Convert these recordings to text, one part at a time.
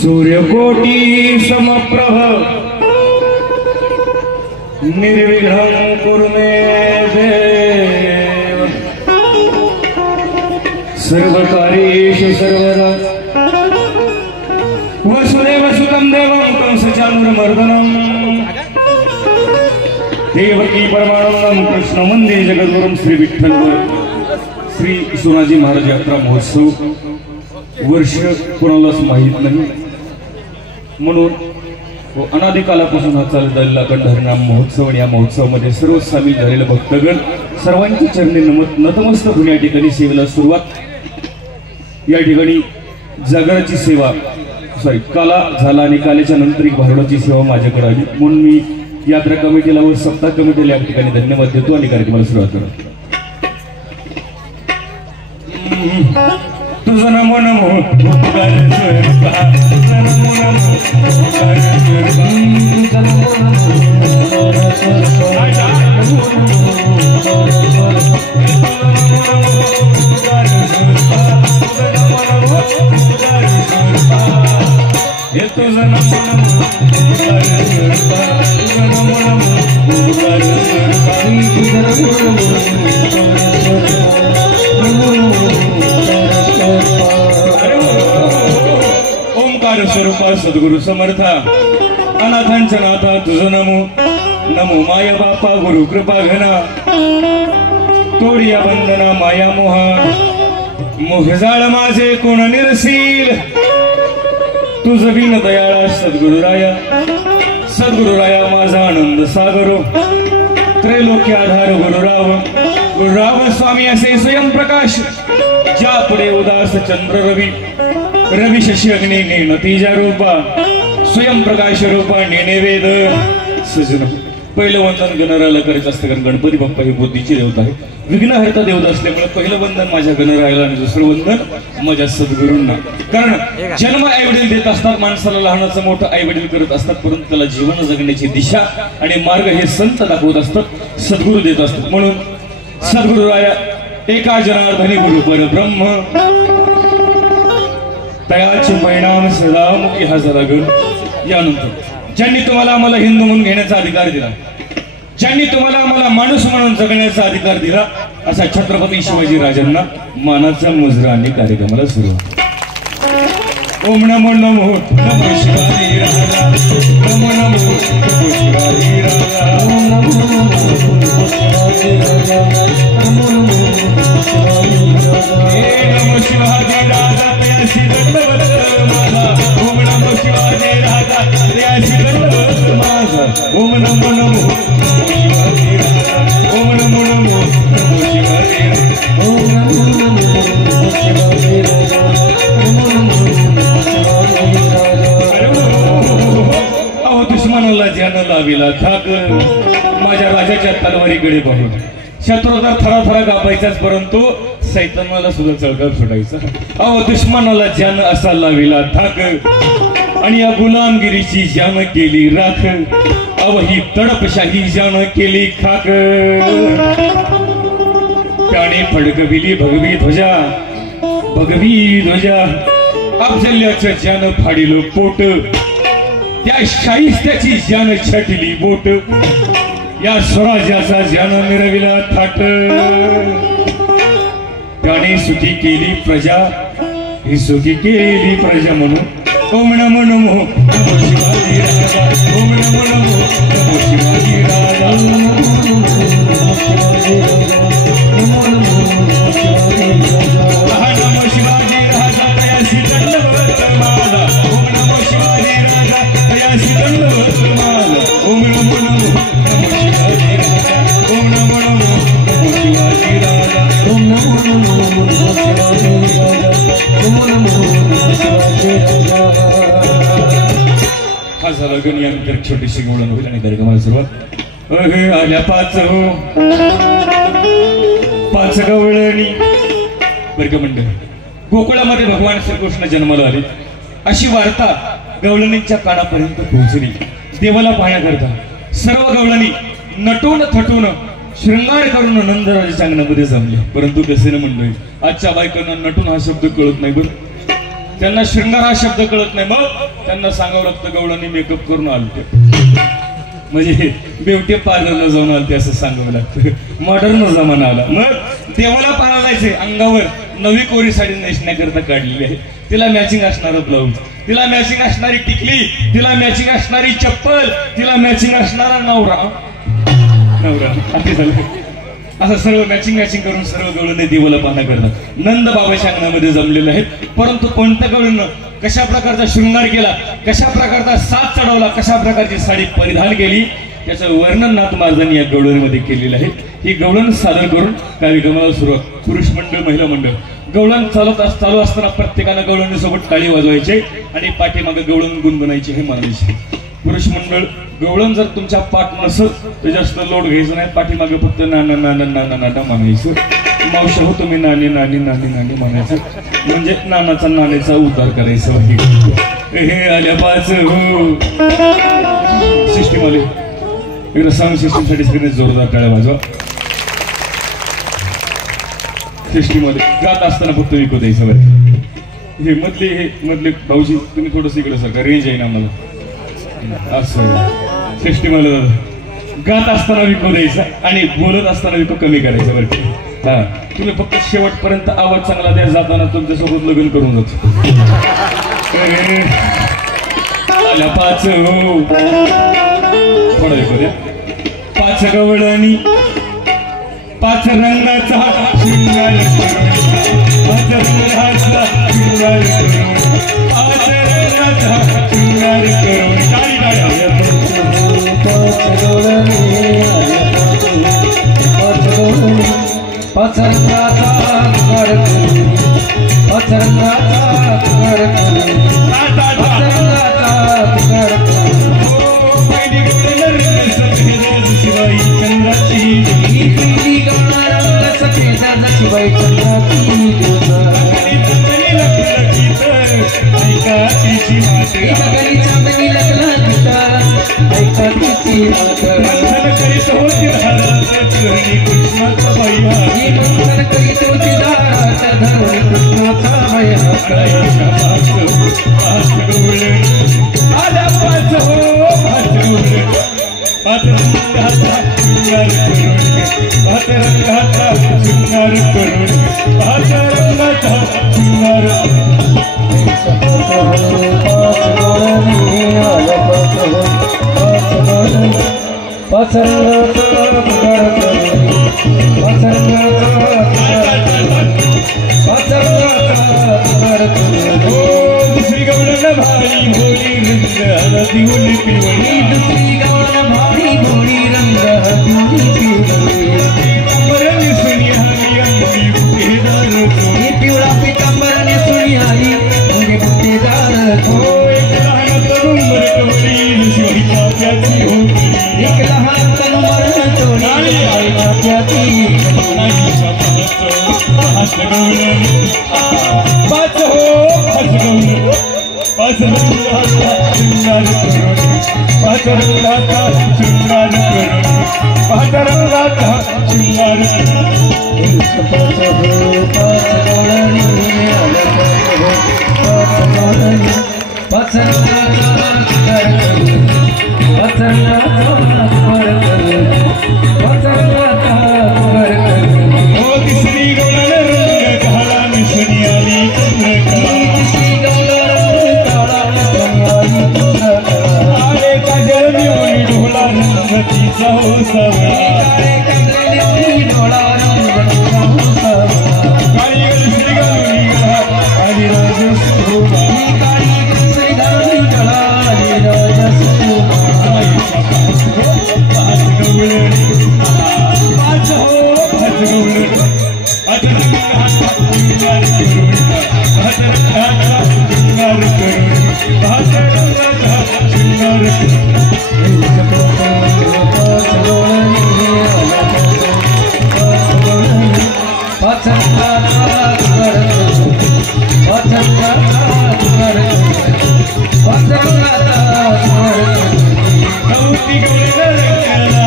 सूर्यकोटी समप्रभ निर्विघ्नं कुरु मे देव सर्वकार्येषु सर्वदा वसुदेवसुतं देवं कंसचाणूरमर्दनं देवकी परमानंदं कृष्ण वंदे जगद्गुरुं श्री विठ्ठल श्री सोनाजी महाराज यात्रा महोत्सव वर्ष कोणालाच माहीत नाही म्हणून अनादिकालापासून हा चालत आलेला कंठहरिनाम महोत्सव आणि या महोत्सवामध्ये सर्व सामील झालेले भक्तगण सर्वांच्या चरणी नतमस्तक होऊन या ठिकाणी सेवेला सुरुवात। या ठिकाणी जागराची सेवा काला झाला आणि कालेच्या नंतर एक भारुडाची सेवा माझ्याकडे आली म्हणून मी यात्रा कमिटीला व सप्ताह कमिटीला या ठिकाणी धन्यवाद देतो आणि कार्यक्रमाला सुरुवात करतो। तुझं नमो नमो ओंकार स्वरूपा नमो नमो ओंकार स्वरूपा तुझं नमो नमो ओंकार स्वरूपा हे तुझं नमो नमो ओंकार स्वरूपा तुझं नमो नमो ओंकार स्वरूपा तुझं नमो नमो ओंकार स्वरूपा सद्गुरु समर्था अनाथांच्या नाथा तुझं नमो नमो माया बापा गुरु कृपा घना तोडिया बंधना माया मोहा मोहजाळ माझे कोण निरसील तुझं बिन दयाळा सद्गुरुराया माझा आनंद सागरो त्रैलोक्य आधार गुरुराव स्वामी असे स्वयंप्रकाश ज्या पुढे उदास चंद्र रवि शशी अग्नि नतीजा रूपा स्वयंप्रकाश रूपा नेवेद सजन। पहिलं वंदन गणरायाला करायचं असतं कारण गणपती बाप्पा ही बुद्धीची देवता आहे विघ्नहर्ता देवता असल्यामुळे पहिलं वंदन माझ्या गणरायाला आणि दुसरं वंदन माझ्या सद्गुरूंना। कारण जन्म आईवडील देत असतात माणसाला लहानाचं मोठं आईवडील करत असतात परंतु त्याला जीवन जगण्याची दिशा आणि मार्ग हे संत दाखवत असतात सद्गुरू देत असतात म्हणून सद्गुरुराया एका जनार्दनी गुरु परब्रह्म तयाचे परिणाम सदामुखी हा झाला गण। यानंतर ज्यांनी तुम्हाला आम्हाला हिंदू म्हणून घेण्याचा अधिकार दिला ज्यांनी तुम्हाला आम्हाला माणूस म्हणून जगण्याचा अधिकार दिला अशा छत्रपती शिवाजी राजांना मानाचा मुजरा आणि कार्यक्रमाला सुरुवात। ओम नमो नमो नमो शिवाजी राजा नमो नमो नमो शिवाजी राजा ओम नमो नमो शिवाजी राजा नमो नमो शिवाजी राजा हे नमो शिवाजी राजा तयासी दंडवत माझा ओम नमो शिवाजी राजा तयासी दंडवत माझा ओम नमो नमो शिवाजी राजा ओम नमो नमो शिवाजी राजा ओम नमो नमो शिवाजी राजा ओम नमो अहो दुश्मनाला ज्यानं लाविला थाक माझ्या राजाच्या तलवारीकडे पाहून शत्रूचा थराथरा कापायचाच परंतु सैतानाला सुद्धा चळकाव सुटायचा। अहो दुश्मनाला ज्यानं असा लाविला थाक आणि या गुलामगिरीची ज्यानं केली राख अव ही तडपशाही ज्यानं केली खाक त्याने फडकविली भगवी ध्वजा अफजल्याचं ज्यानं फाडिलं पोट त्या शाहिस्त्याची ज्यानं छाटली बोट या स्वराज्याचा ज्यानं मिरविला थाट त्याने सुखी केली प्रजा ही सुखी केली प्रजा म्हणून ओम नमो नमो नमो शिवाजी राजा ओम नमो नमो नमो शिवाजी राजा ओम नमो नमो शिवाजी राजा ओम नमो शिवाजी राजा नमो शिवाजी राजा तयासी दंडवत माझा ओम नमो शिवाजी राजा तयासी दंडवत माझा ओम नमो नमो नमो शिवाजी राजा ओम नमो नमो नमो शिवाजी राजा ओम नमो नमो नमो शिवाजी राजा ओम नमो नमो शिवाजी राजा। हा झाला गण यानंतर छोटीशी गोळण होईल आणि कार्यक्रमाला सुरुवात। आल्या पाच गवळणी वर्ग मंडळ गोकुळामध्ये भगवान श्रीकृष्ण जन्माला आले अशी वार्ता गवळणींच्या कानापर्यंत पोहोचली। देवाला पाहण्याकरता सर्व गवळणी नटून थटून श्रृंगार करून नंदराजाच्या अंगणामध्ये जमले परंतु कसे न मंडळी आजच्या बायकांना नटून हा शब्द कळत नाही बरं त्यांना शृंगार हा शब्द कळत नाही, मग त्यांना सांगावं लागतं गवळणी मेकअप करून आलते, म्हणजे ब्युटी पार्लरला जाऊन आलते असं सांगावं लागतं. मॉडर्न जमाना आला. मग देवाला पाहायला जायचे, अंगावर नवी कोरी साडी नेसण्याकरता काढलेली आहे, तिला मॅचिंग असणारं ब्लाऊज, तिला मॅचिंग असणारी टिकली, तिला मॅचिंग असणारी चप्पल, तिला मॅचिंग असणारा नवरा अति झालं. असं सर्व मॅचिंग करून सर्व गवळणी देवाला पाहणं करतात. नंद बाबाच्या अंगणामध्ये जमलेले आहेत. परंतु कोणत्या गवळीनं कशा प्रकारचा शृंगार केला, कशा प्रकारचा साज चढवला, कशा प्रकारची साडी परिधान केली, त्याचं वर्णन नाथ महाराजांनी या गवळणीमध्ये केलेलं आहे. ही गवळण सादर करून कार्यक्रमाला सुरुवात. पुरुष मंडळ, महिला मंडळ. गवळण चालू असताना प्रत्येकानं गवळणीसोबत टाळी वाजवायचे आणि पाठीमागे गवळण गुणगुणायचे हे म्हणायचे. पुरुष मंडळ, गवळण जर तुमच्या पाठ नसत तर जास्त लोड घ्यायचं नाही, पाठीमागे फक्त नाना नाना नाना नाना म्हणायचं. मावशा हो तुम्ही नाणी नाणी नाणी नाणी म्हणायचं, म्हणजे नानाचा नाणेचा उद्धार करायचा. हे आल्या पाच हो सिस्टीम आले. एकदा साऊंड सिस्टीम साठी सगळे जोरदार टाळ्या वाजवा. सिस्टीम मध्ये गात असताना फक्त विकू द्यायचं बरं. हे मधले भाऊजी तुम्ही थोडस इकडे सरका, रेंज आहे ना आम्हाला. असं सिस्टीम आलं, गात असताना विकू द्यायचं आणि बोलत असताना विकू कमी करायचं बरं. हा, तुम्ही फक्त शेवटपर्यंत आवाज चांगला द्या, जाताना तुमच्यासोबत लग्न करून जातो. आल्या पाच हो थोडा विकू द्या. पाच गवळणी, पाच रंगाचा शृंगार करून, पाच रंगाचा शृंगार करून, पाच रंगाचा शृंगार करून. पाच रंगाचा शृंगार करून, पाच रंगाचा शृंगार करून, पाच रंगाचा शृंगार करून. शिवाई चंद्राची ही पिली गवळण रंग सफेद शिवाई चंद्राची ऐका तिची मात, गगनी चांदणी लग्न गीत ऐका तिची मात. मंथन करीत होती धारात धरणी कृष्णाचा बाई हात, ही मंथन करीत होती धारात धरणी कृष्णाचा बाई हात. आल्या पाच हो पाच गवळणी, पाच रंगाचा शृंगार करून, पाच रंगाचा शृंगार करून, पाच रंगाचा शृंगार. पाच रंगाचा शृंगार करून, पाच रंगाचा शृंगार करून. दुसरी गवळण भारी भोली रंग हळदी ओली पिवळी, दुसरी गवळण भारी भोळी रंग हळदी पिवळी. पितांबर नेसुनी आली अंगी बुटेदार तो, ही पिवळा पितांबर नेसुनी आली अंगी बुटेदार तो. एक लहान तरुण मरकवली शिवाई चाफ्याची होती, एक लहान तरुण मरकवली शिवाई चाफ्याची. पाच गवळण, पाच हो पाच गवळण, पाच रंगाचा शृंगार करून, पाच रंगाचा शृंगार करून, पाच रंगाचा शृंगार करून. पाच रंगाचा शृंगार करून, पाच रंगाचा शृंगार करून, पाच रंगाचा शृंगार करून. हो तिसरी गवळण रंग काळा मिसळी आली चंद्रकला, तिसरी गवळण रंग काळा रंगाई चंद्रकला. आले काजळ निवडी ढोला रंग तिचा हो सावळा, काळे काजळ निवडी ढोला रंग तिचा हो सावळा. काळी गलसरी गवळणी आली राजसुभा, ही काळी गलसरी गवळणी आली राजसुभा. पाच गवळणी, पाच हो पाच गवळणी, पाच रंगाचा शृंगार करून, पाच रंगाचा शृंगार करून, पाच रंगाचा शृंगार करून. पाच रंगाचा शृंगार करून, पाच रंगाचा शृंगार करून, पाच रंगाचा शृंगार करून. चौथी गवळण रंग लाल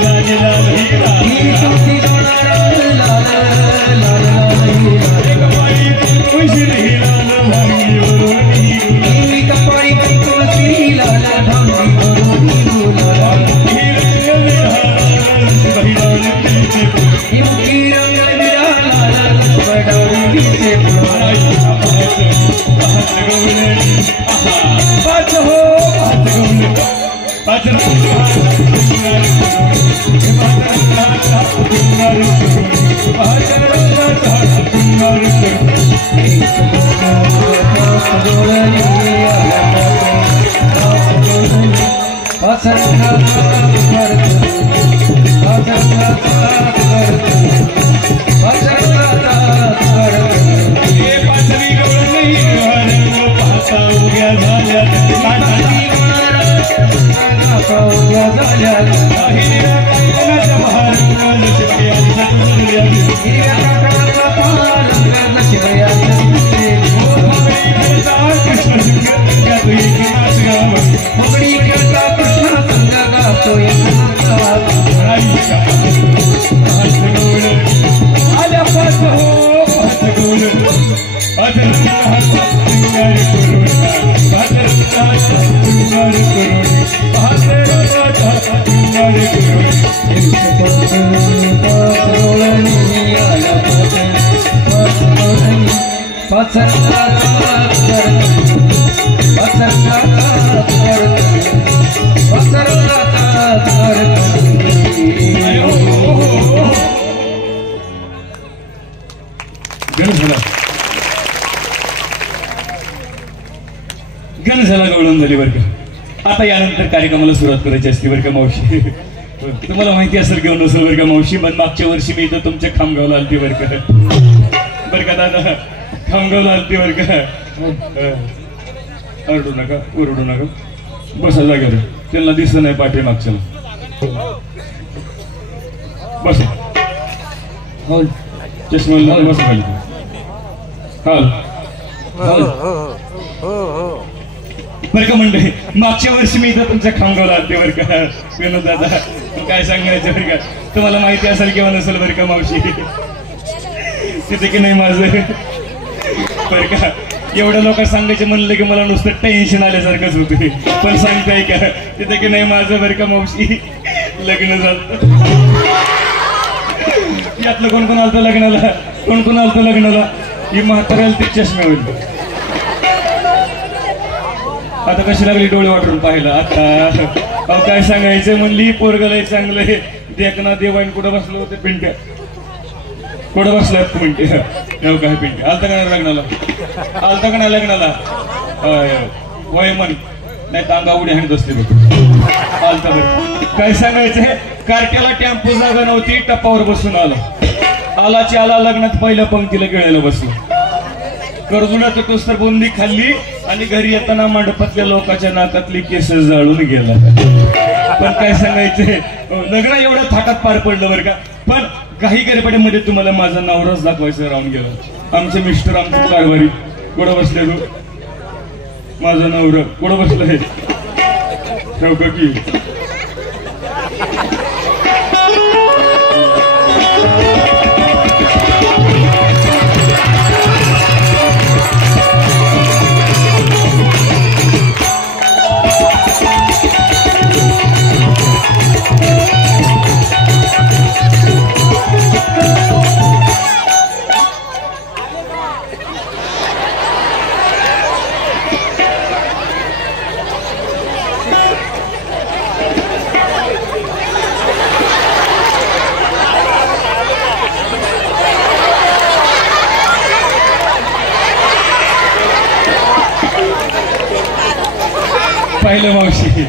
लाल लाल हिरा, ही चौथी गवळण रंग लाल लाल लाल हिरा. एक बाई तुळशी लाल भांगी पाच हो पाच गवळणी पाच गण झाला गवळण झाली बरं का. आता यानंतर कार्यक्रमाला सुरुवात करायची असते बरं का मावशी. तुम्हाला माहिती असेल किंवा नसेल बरं का मावशी, पण मागच्या वर्षी मी इथं तुमच्या खामगावला आलती बरं का. बरं का दादा, खामगावला आलती बरं का. ओरडू नका ओरडू नका, बसा जागेवर. त्यांना दिसत नाही पाठी मागच्याला. बसा हो चष्मा बसा खाली. हाल बरं का मंडळी, मागच्या वर्षी मी इथं तुमच्या खामगावला आलते बरं का. विनोद दादा काय सांगायचं बरं का, तुम्हाला माहिती असेल किंवा नसेल बरं का मावशी, तिथे की नाही माझं बरं का. एवढ्या लोक सांगायचे म्हणलं की मला नुसतं टेन्शन आल्यासारखंच होते. पण सांगताय का तिथे की नाही माझं बरं का मावशी लग्न झालं. यातलं कोण कोण आलतं लग्नाला, कोण कोण आलतं लग्नाला. ही म्हाताऱ्याला ते चष्मे होईल. आता कशी लागली डोळे वाटून पाहिलं. आता काय सांगायचं म्हणली, पोरगलय चांगलं हे देखना देवाईन कुठं बसलं होते पिंट्या, कुठं बसलाय पिंट्या. काय पिंट्या आलता का नाही लग्नाला, आलता का नाही लग्नाला. वय म्हण नाही तर अंगा उडी हाणत असते बघ. आलता बरं. काय सांगायचं, कारट्याला टेम्पो जागा नव्हती, टप्पावर बसून आलाची आला लग्नात पहिल्या पंक्तीला गेलेला बसलो. कर्जुनात होतोस तर बुंदी खाल्ली आणि घरी येताना मंडपातल्या लोकांच्या नाकातली केस जाळून गेला. पण काय सांगायचंय, लग्न एवढं थाटात पार पडलं बरं का. पण काही गडबडीमध्ये तुम्हाला माझा नवराच दाखवायचं राहून गेलं. आमचे मिस्टर आमचे कारभारी कुठं बसले, तू माझा नवरा कुठं बसलाय ठेव का की. पाहिलं मावशी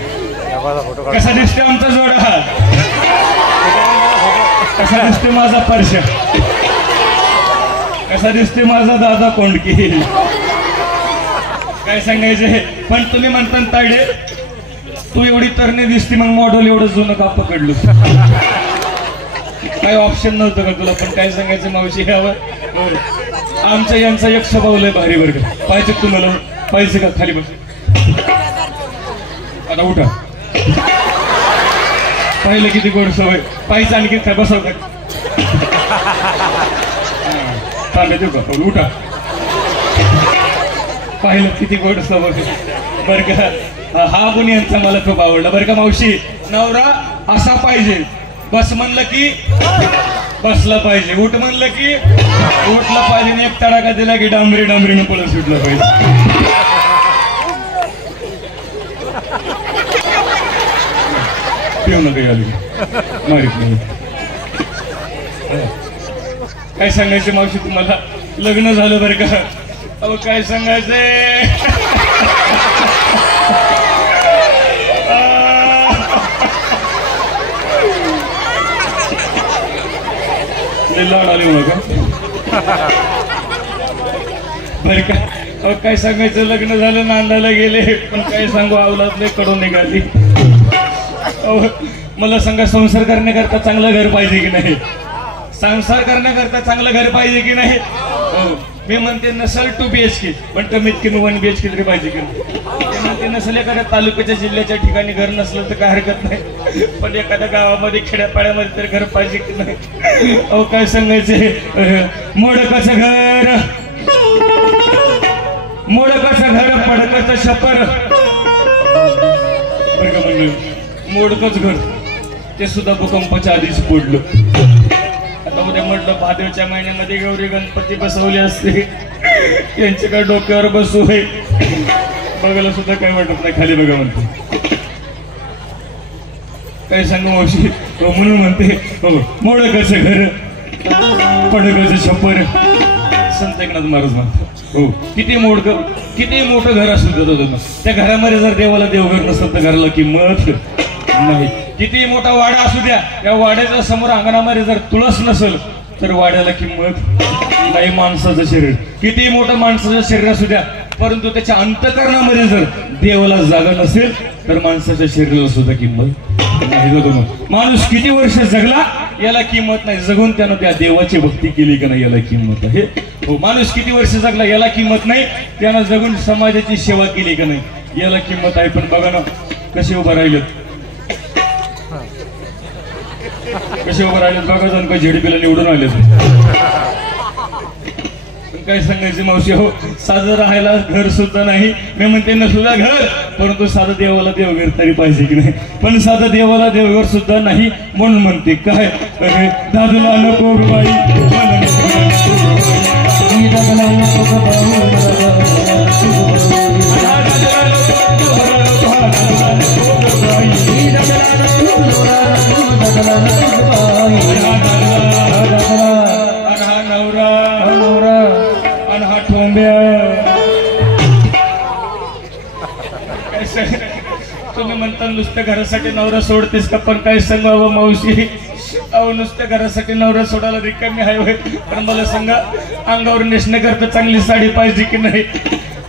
कसा दिसते आमचा जोडा, कसा दिसते माझा परशा, कसा दिसते माझा दादा कोंडकी. काय सांगायचे. पण तुम्ही म्हणता तायडे तू एवढी तरणी दिसती, मग मॉडेल एवढं जुनं का पकडलो. काही ऑप्शन नव्हतं का तुला. पण काय सांगायचं मावशी, यावर आमच्या यांचा एक स्वभाव लय भारी बरं का. पाहिजे तुम्हाला, पाहिजे का खाली बस. आता उठा. पाहिलं किती गोड सवय. पाहिजे आणखी काय बसवतात. तांब्या देऊ का, उठा. पाहिलं किती गोड सवय बरं का. हा गुण यांचा मला खूप आवडला बरं का मावशी. नवरा असा पाहिजे, बस म्हणलं की बसला पाहिजे, उठ म्हणलं की उठला पाहिजे. एक तडाखा दिला की डांबरी डांबरीनं पळत सुटलं पाहिजे. ठेवू नका याली मारित नाही. काय सांगायचं मावशी तुम्हाला, लग्न झालं बरं का. अहो काय सांगायचंय, लाड आले का बरं का. अहो काय सांगायचं, लग्न झालं, नांदायला गेले, पण काय सांगू अवलाद लय कडून निघाली. अहो मला सांगा, संसार करण्याकरता चांगलं घर पाहिजे की नाही, संसार करण्याकरता चांगलं घर पाहिजे की नाही. मी म्हणते नसल 2 BHK, पण कमीत कमी 1 BHK तरी पाहिजे की नाही. म्हणते नसल एखाद्या तालुक्याच्या जिल्ह्याच्या ठिकाणी घर नसलं तर काय हरकत नाही, पण एखाद्या गावामध्ये खेड्यापाड्यामध्ये तर घर पाहिजे की नाही. अहो काय सांगायचे, मोडकाचं घर, मोडकाचं घर, पडकाचं छप्पर बरं का. म्हणजे मोडकच घर ते सुद्धा भूकंपाच्या आधीच पडलं. आता उद्या म्हटलं भादरच्या महिन्यामध्ये गौरी गणपती बसवले असते, त्यांचे काय डोक्यावर बसू आहे, बघायला सुद्धा काय वाटत नाही. खाली बघा म्हणते, काय सांगू मावशी. म्हणून म्हणते मोडकाचं घर, पडकाचं छप्पर, संत एकनाथ महाराज म्हणतात. हो किती मोडकं, किती मोठं घर असू देतो, त्या घरामध्ये जर देवाला देवघर नसेल तर घराला किंमत नाही. किती मोठा वाडा असू द्या, या वाड्याच्या समोर अंगणामध्ये जर तुळस नसेल तर वाड्याला किंमत नाही. माणसाचं शरीर, किती मोठं माणसाचं शरीर असू द्या, परंतु त्याच्या अंतःकरणामध्ये जर देवाला जागा नसेल तर माणसाच्या शरीराला सुद्धा किंमत नाही. माणूस किती वर्ष जगला याला किंमत नाही, जगून त्यानं त्या देवाची भक्ती केली का नाही याला किंमत आहे. हो माणूस किती वर्ष जगला याला किंमत नाही, त्यानं जगून समाजाची सेवा केली का नाही याला किंमत आहे. पण बघा ना कसे उभं राहिलेत, कसे उभं राहिलेत बघा, जण काही झेडपीला निवडून आले. काय सांगायचे मावशी, हो साधं राहायला घर सुद्धा नाही. मी म्हणते ना सुद्धा घर, परंतु साधं देवाला देवघर तरी पाहिजे की नाही. पण साधं देवाला देवघर सुद्धा नाही, म्हणून म्हणते काय, दादूला नको बाई, तुम्ही म्हणता नुसत्या घरासाठी नवरा सोडतेस का, पण काय सांगावं मावशी. अहो नुसत्या घरासाठी नवरा सोडायला रिकामी आहे होय, पण मला सांगा अंगावर नेसण्याकरता चांगली साडी पाहिजे की नाही,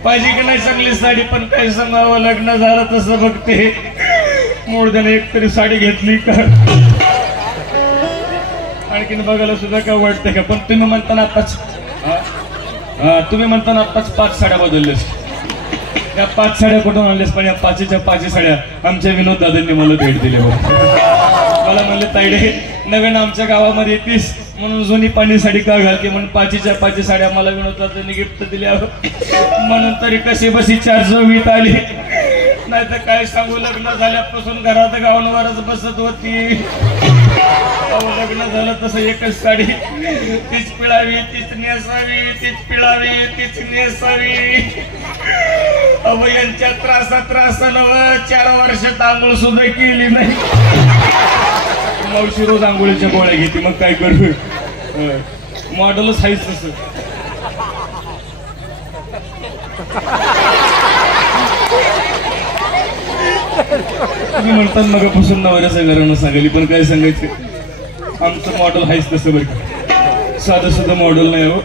पाहिजे की नाही चांगली साडी. पण काय सांगावं, लग्न झालं तसं बघते, मोडद्याने एक तरी साडी घेतली का, आणखीन बघायला सुद्धा काय वाटतंय का. पण तुम्ही म्हणताना आताच, तुम्ही म्हणताना आताच 5 साड्या बदलल्यास, या 5 साड्या कुठून आणल्यास, पण या 5च्या 5 साड्या आमच्या विनोद दादांनी मला भेट दिली. मला म्हणले ताईडे नवीन आमच्या गावामध्ये येतीस म्हणून जुनी पाणी साडी का घालते, म्हणून 5च्या 5 साड्या मला विनोद दादांनी गिफ्ट दिल्या, म्हणून तरी कशी बसी 420 आली. नाही तर काय सांगू, लग्न झाल्यापासून घरात गावांवरच बसत होती. लग्न झालं तसं एकच साडी, तीच पिळावी तीच नेसावी, तीच पिळावी तीच नेसावी. अहो यांच्या त्रासानं 4 वर्षात आंघोळ सुद्धा केली नाही. मावशी रोज आंघोळीच्या गोळ्या घेते, मग काय करू, मॉडेलच आहेच तसं. तुम्ही म्हणतात मगापासून नवऱ्याच्या घरानं सांगायली, पण काय सांगायचं, आमचं मॉडेल आहेच तसं बरं, साधं सुद्धा मॉडेल नाही. हो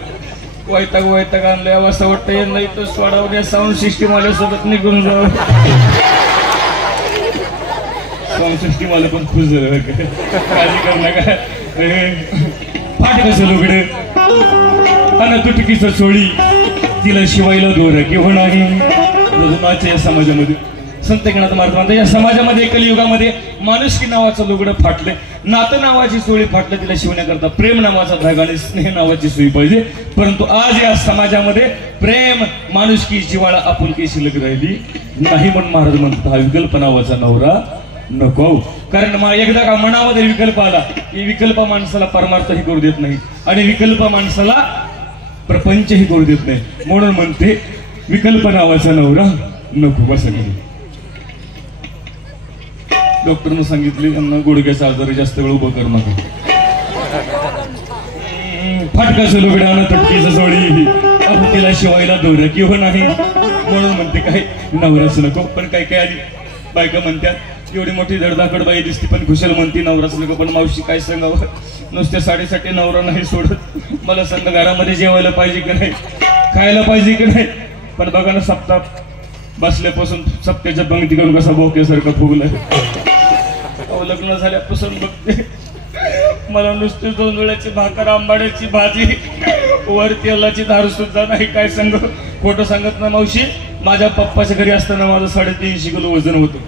वैताग आणलंय, असं वाटतं यांना इथं सोडावण्या साऊंड सिस्टीम आल्यासोबत निघून जावं. साऊंड सिस्टीम आलं पण खुश झालं, काळजी कर नका. फाट कसं लुगडं अन तुटकीचं चोळी, तिला शिवायला दोर किंवा नाही. या समाजामध्ये संत एकनाथ महाराज म्हणतात, या समाजामध्ये कलियुगामध्ये माणुसकी नावाचं लुगडं फाटलंय, नातं नावाची सोळी फाटलं, तिला शिवण्याकरता प्रेम नावाचा धागा आणि स्नेह नावाची सोयी पाहिजे. परंतु आज या समाजामध्ये प्रेम, माणुसकी, जिव्हाळा, आपुलकी शिल्लक राहिली नाही, म्हणून महाराज म्हणतात हा विकल्प नावाचा नवरा नको. कारण एकदा का मनामध्ये विकल्प आला की विकल्प माणसाला परमार्थही करू देत नाही आणि विकल्प माणसाला प्रपंचही करू देत नाही. म्हणून म्हणते विकल्प नावाचा नवरा नको. बस डॉक्टरनं सांगितले यांना गुडघ्याचा आजार जास्त वेळ उभं करू नका. फाटकाचं लुगड्यानं तटकीचं जोडी अहो तिला शिवायला दोर किंवा नाही म्हणून म्हणते काय नवराच नको. पण काय काय आधी बायका म्हणतात एवढी मोठी धडधाकड बाई दिसते पण खुशाल म्हणती नवराच नको. पण मावशी काय सांगावं नुसत्या साडीसाठी नवरा नाही सोडत. मला सांगा घरामध्ये जेवायला पाहिजे की नाही खायला पाहिजे की नाही. पण बघा ना सप्ताह बसल्यापासून सप्त्याच्या पंक्ती करून कसा बोक्यासारखा फुगलाय. अहो लग्न झाल्यापासून बघते मला नुसती 2 वेळाची भाकर आंबाड्याची भाजी वर तेलाची धार सुद्धा नाही. काय सांग खोटं सांगत ना मावशी माझ्या पप्पाच्या घरी असताना माझं 350 किलो वजन होतं.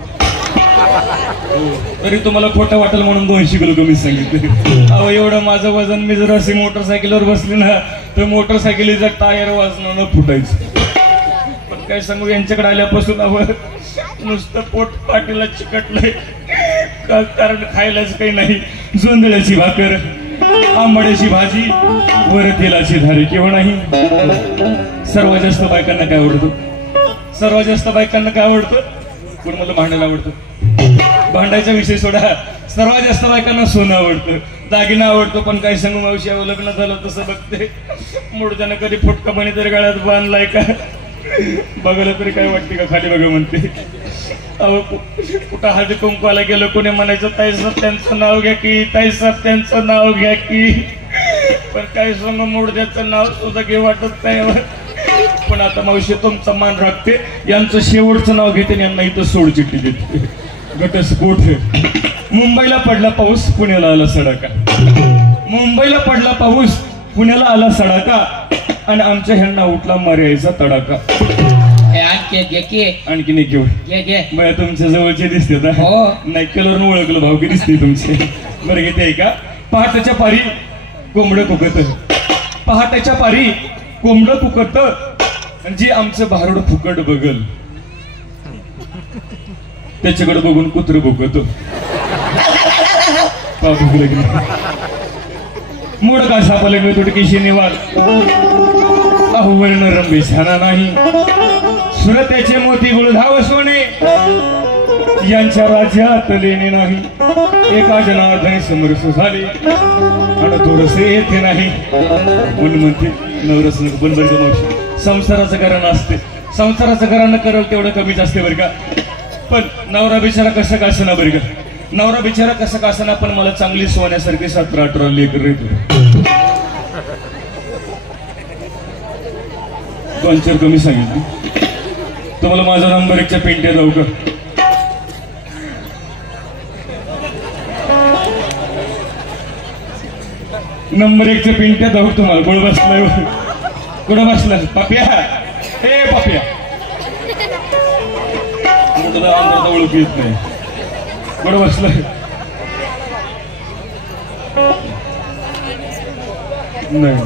तरी तुम्हाला खोटं वाटेल म्हणून 200 किलो कमी सांगितलं. अहो एवढं माझं वजन मी जर अशी मोटरसायकलवर बसली ना तर मोटरसायकलीचं टायर वाजणं फुटायचं. पण काय सांगू यांच्याकडे आल्यापासून अहो नुसतं पोट पाटीला चिकटलंय. कारण खायलाच काही नाही. जोंधळ्याची भाकर आंबाड्याची भाजी वर तेलाची धारे किंवा नाही. सर्वात जास्त बायकांना काय आवडतं? सर्वात जास्त बायकांना काय आवडतं? पण मला भांडायला आवडतं. भांडायचा विषय सोडा. सर्वात जास्त बायकांना सोनं आवडतं दागिना आवडतो. पण काय सांगू मावशी लग्न झालं तसं बघते मूडत्यानं कधी फुटका म्हणे तरी गळ्यात बांधलाय का बघायला तरी काय वाटते का खाली बघा म्हणते. अहो कुठं हळदी कुंकवाला गेलो कोणी म्हणायचं ताईसाहेब त्यांचं नाव घ्या की ताईसाहेब त्यांचं नाव घ्या की. पण काय सांगू मूडद्याचं नाव सुद्धा घे वाटत नाही. पण आता मावशी तुमचा मान राखते यांचं शेवटचं नाव घेते आणि यांना इथं सोड चिठ्ठी देते. घटस्फोट. मुंबईला पडला पाऊस पुण्याला आला सडाका. मुंबईला पडला पाऊस पुण्याला आला सडाका आणि आमच्या ह्यांना उठला मर्यायचा तडाका. आणखीन एक घेऊ बया तुमच्या जवळचे दिसते नाही कलर ओळखलं भावकी दिसते तुमचे. बरं घेते आहे का? पहाटेच्या पारी कोंबडं फुकत. पहाटेच्या पारी कोंबडं फुकत जी आमचं भारुड फुकट बघल त्याच्याकडे बघून कुत्र भुकत. मूड का सापले मी तुटकीशी निवाल अहो वर्ण रंबी छाना नाही. सुरत्याचे मोती गुळधाव सोने यांच्या राज्यात लेणे नाही. एका जनार्दन समरस झाले आणि थोडसे येथे नाही. म्हणून म्हणते नवरस नको. पण बरं मावशी संसाराचं कारण असते. संसाराचं कारण करल तेवढं कमीच असते बरं का. पण नवरा बिचारा कसं का असं ना बरं का. नवरा बिचारा कसं का असं ना पण मला चांगली सोन्यासारखी 17-18 लेकर येतो. 2-4 कमी सांगितली. तुम्हाला माझा नंबर 1च्या पेंट्या जाऊ का? नंबर 1च्या पेंट्या जाऊ तुम्हाला. कोण बसलाय कुठं बसलाय? पाप्या हे पाप्या तुला ओळख येत नाही. कुठं बसलाय? नाही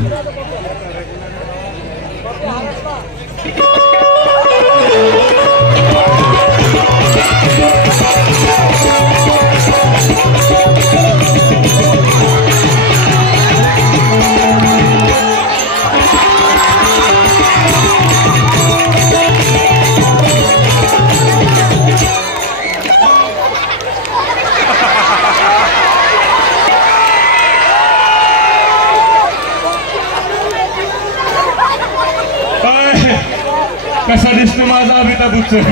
कसा दिसतो माझा अमिताभ बच्चन.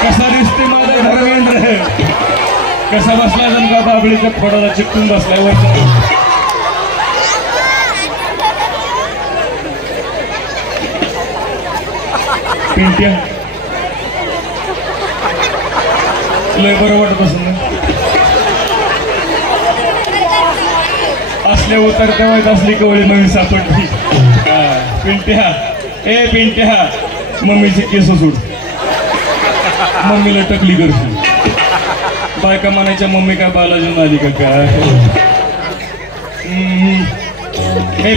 कसा दिसते माझा धर्मेंद्र. कसा बसला जण का बाबळीच्या फोडाला चिकटून बसलाय वरचा. पिंट्या लय बरं वाटत असं ना. असल्या उतरत्या वयात असली कवळी नवीन सापडली. पिंट्या ए पिंट्या मम्मीचे केस सोड. मम्मीला टकली करशील. बायका म्हणायच्या मम्मी काय बालाजून आली का काय. हे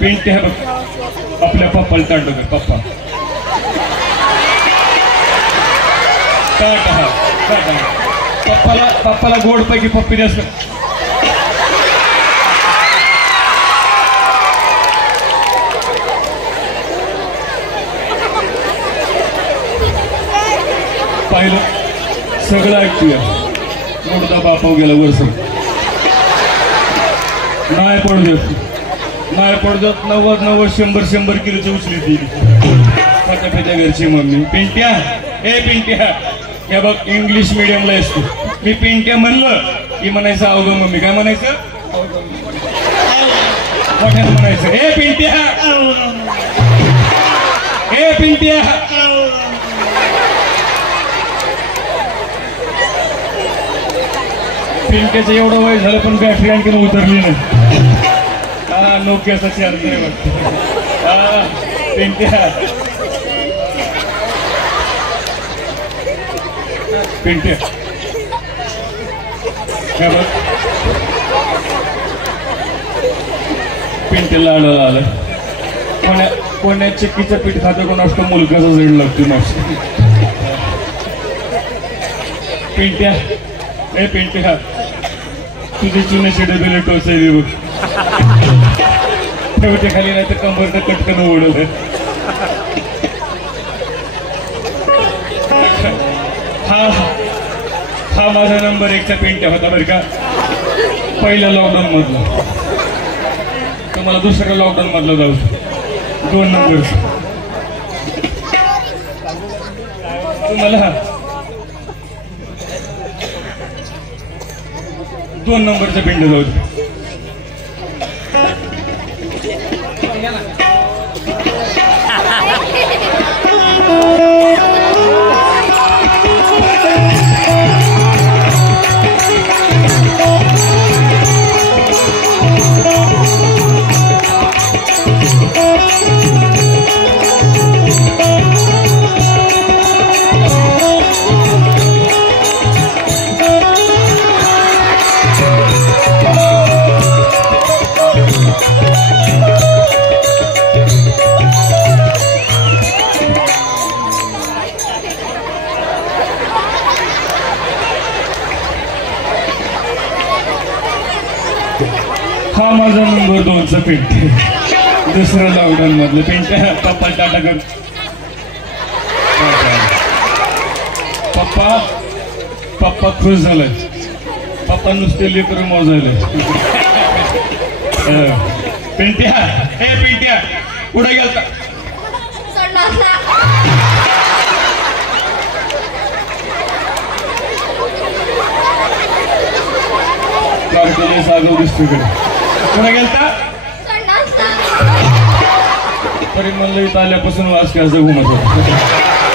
पिंट्या बघ आपल्या पप्पाला तांड कर. पप्पा पप्पाला गोड पैकी पप्पी द्यास. पाहिलं सगळं ऐकूया मोठा बापाव गेला वर्ष नाही पडू देत नाही पडू देत 90-100 किलोची उचली ती पटापटा घरची मम्मी पिंट्या ए पिंट्या हे बघ इंग्लिश मिडियमला असतो मी पिंट्या म्हणलं की म्हणायचं अवघं मम्मी काय म्हणायचं मोठ्यानं म्हणायचं ए पिंट्या ए पिंट्या पिंट्याचं एवढं वय झालं पण बॅटरी आणखीन उतरली नाही हा नोकियाचा चार्जर आहे वाटतं हा पिंट्या पिंट्या काय बघ पिंट्याला आडायला आलं कोण्या चिक्कीचं पीठ खातं कोण असतं मुलगाचा जड लागतो माशी पिंट्या ए पिंट्या तुझे चुन्याचे डबेले टोचायले बघ ठेवते खाली नाही तर कंबरनं कटकन उडवलं हा माझा नंबर 1चा पिंट्या होता बरं का पहिल्या लॉकडाऊन मधला तुम्हाला दुसऱ्या लॉकडाऊन मधला जाऊ 2 नंबर तुम्हाला 2 नंबरचा पिंड जाऊ हा माझा नंबर 2चा पिंट्या दुसऱ्या लॉकडाऊन मधलं पिंट्या पप्पा टाटा कर पप्पा खुश झालाय पप्पा नुसते लेकर मोजायले पिंट्या ए पिंट्या कुठे गेलता कारखाने सागव दिसतोकडे कुठे गेलता तरी म्हणलं इथं आल्यापासून वास कसं घुमत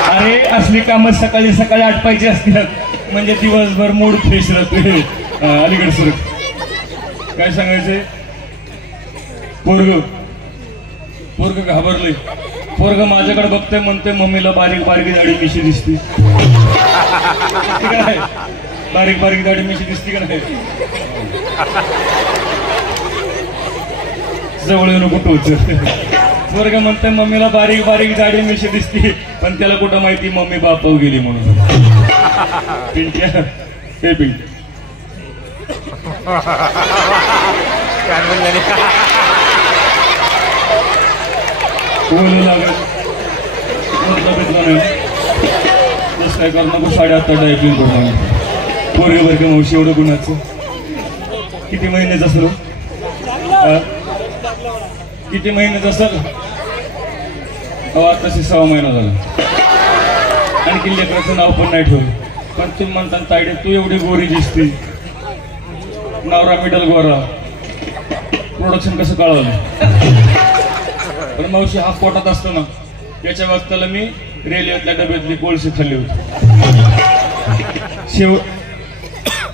अरे असली कामं सकाळी सकाळी आटपायची असतात म्हणजे दिवसभर मूड फ्रेश राहते अलीकडे सर काय सांगायचंय पोरग घाबरलंय पोरग माझ्याकडे बघतोय म्हणतोय मम्मीला बारीक बारीक दाढी मिशी दिसते काय बारीक बारीक दाढी मिशी दिसते का नाही जवळ येऊन कुठं पोरग म्हणतोय मम्मीला बारीक बारीक दाढी मिशी दिसते पण त्याला कुठं माहिती मम्मी बापाव गेली म्हणून पिंट्या हे पिंट्या बोलू लागत तस काय कर नको 8.5 टायपिंग करून पोरगे का मावशी एवढं गुणाचं किती महिन्याचं असेल किती महिन्याचं असेल तशी 6 महिना झाला आणखी लेकराचं नाव पण नाही ठेवलं पण तुम्ही म्हणता तायडे तू एवढी गोरी दिसते नवरा मिडल गोरा प्रोडक्शन कसं कळवलं पण मावशी हा पोटात असतो ना त्याच्या वक्ताला मी रेल्वेतल्या डब्यातली कोळशी खाल्ली होती शेव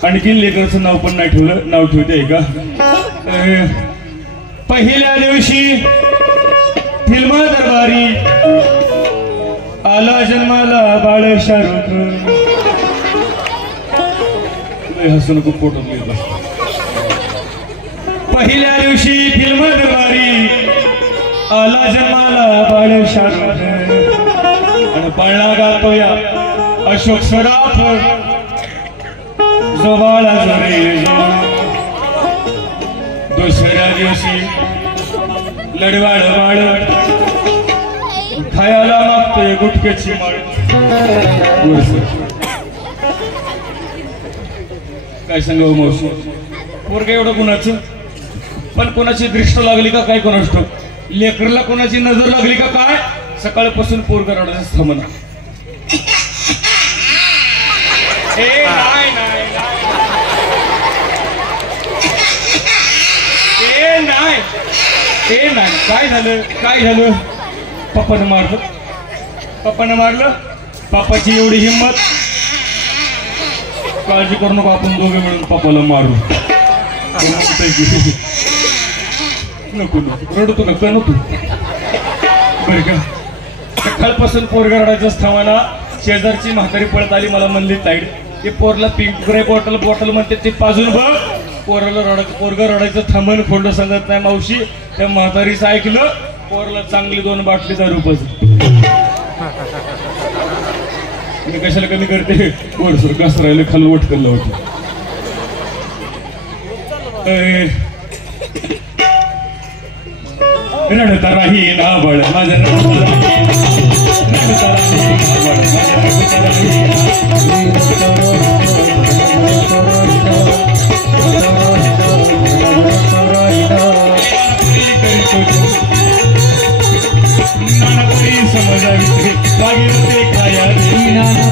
आणखीन लेकराचं नाव पण नाही ठेवलं नाव ठेवते का पहिल्या दिवशी फिल्म दरबारी आला जन्माला बाळ शाहरुख हसू नको पोटात येत पहिल्या दिवशी फिल्म दरबारी आला जन्माला बाळ शाहरुख आणि पाळणा गातो या अशोक सराफ जो बाळा जरे दुसऱ्या दिवशी लढवाड बाळ खायला मागतोय गुटक्याची माळ काय सांगावं मावशी पोरग एवढं कुणाचं पण कोणाची दृष्ट लागली का काय कोणाष्ट लेकरला कोणाची नजर लागली का काय सकाळपासून पोरग रडायचं थांबना नाही काय झालं पप्पानं मारलं पप्पाची एवढी हिंमत काळजी करू नको आपण दोघे मिळून पप्पाला मारू नको रडतो नका नको बरं का सकाळपासून पोरगा रडायचंच थांबाना शेजारची म्हातारी पळत आली मला म्हणली ताईड ते पोरला पिंक ग्रे बॉटल म्हणते ते पाजून बघ पोरगा रडायचं थांबण खोंड सांगत नाही मावशी त्या म्हातारीचं ऐकलं पोरला चांगली 2 बाटली दारू पाजली मी कशाला कमी करते वरसर कसं राहिलं खाली वटकलं होतं रडता राही ना बळ माझ्या समजाविते भागीरथे खाया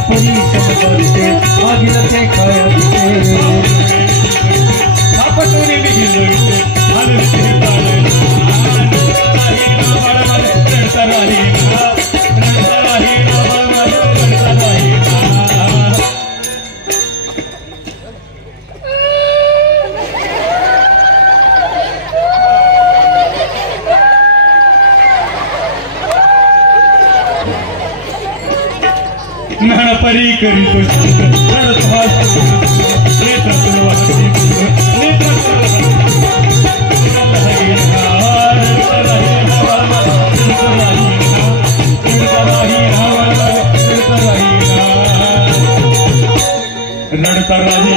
परी समजाविते भागीरथे खाया आपटून बिघिलविते आलविते परी करीतो रडता राही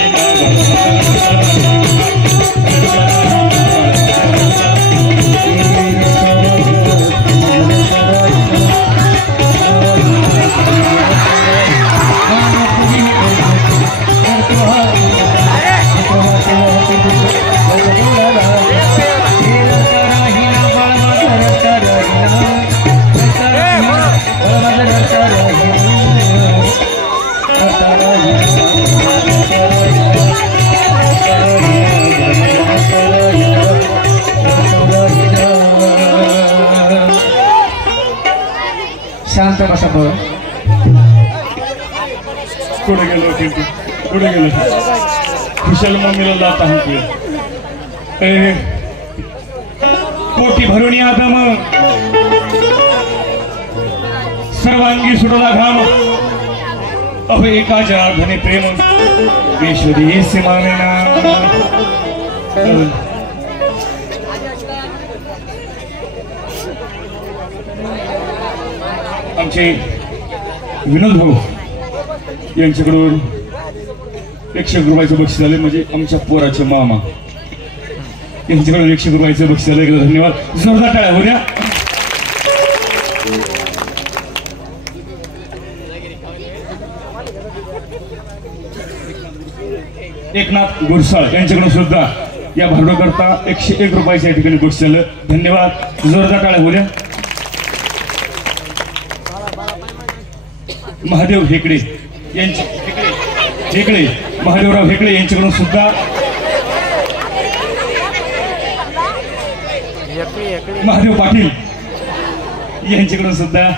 शांत बसा बरं कुठे गेलो खुशाल मम्मीला लाता म्हणतोय पोटी भरून या दम सर्वांगी सुटला घाम अब एकाच्या धने प्रेम ईश्वरी सीमाना आमचे विनोद भाऊ यांच्याकडून 100 रुपयाचं बक्षीस झाले म्हणजे आमच्या पोराचे मामा यांच्याकडून 100 रुपयाचं बक्षीस झालं धन्यवाद जोरदार टाळ्या हो द्या एकनाथ गुरसाळ यांच्याकडून सुद्धा या भांडवलकरता 101 रुपयाच्या या ठिकाणी बक्षीस झालं धन्यवाद जोरदार टाळ्या हो द्या महादेव हेकडे हेकडे महादेवराव हेकडे यांच्याकडून सुद्धा महादेव पाटील यांच्याकडून सुद्धा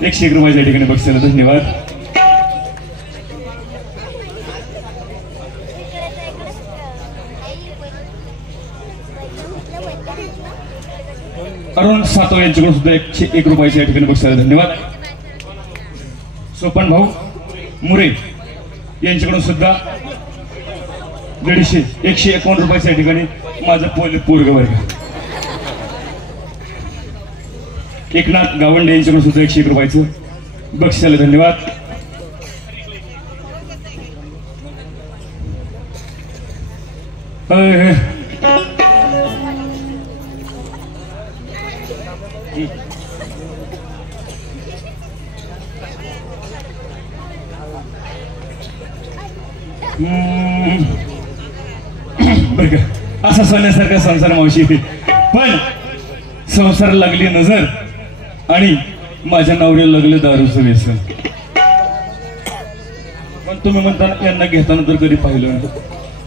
101 रुपयाच्या ठिकाणी बक्षीस झालं धन्यवाद अरुण सातव यांच्याकडून सुद्धा 101 रुपयाच्या या ठिकाणी बक्षीस झालं धन्यवाद सोपन भाऊ मुरे यांच्याकडून सुद्धा 151 रुपयाच्या ठिकाणी माझं पोरग वर्ग एकनाथ गावंडे यांच्याकडून सुद्धा 101 रुपयाचं बक्षीस झालं धन्यवाद बरं का असा सोन्यासारखा संसार मावशी. पण संसार लागली नजर आणि माझ्या नवऱ्याला लागले दारूचं व्यसन. पण तुम्ही म्हणता यांना घेताना तर कधी पाहिलं नाही.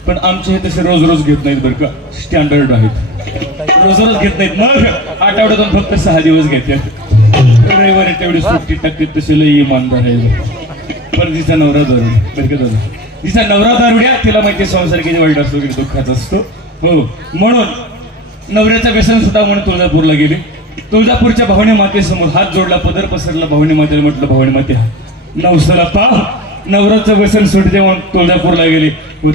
पण आमचे हे तसे रोज रोज घेत नाहीत बरं का, स्टँडर्ड आहेत. रोज रोज घेत नाहीत, मग आठवड्यातून फक्त 6 दिवस घेतात. रविवारी तेवढी सुट्टी टाकतात, तसे लई इमानदार आहे. पण तिचा नवरा दारू बरं का दादा, तिचा नवरा दारुड्या. तिला माहिती संसार किती वाईट असतो, किती दुःखाचा असतो. हो, म्हणून नवऱ्याचा व्यसन सुद्धा म्हणून तुळजापूरला गेले. तुळजापूरच्या भवानी मातेसमोर हात जोडला, पदर पसरला. भवानी मातेला म्हटलं, भवानी माते नवसाला पाव, नवऱ्याचं व्यसन सुटते म्हणून तुळजापूरला गेले.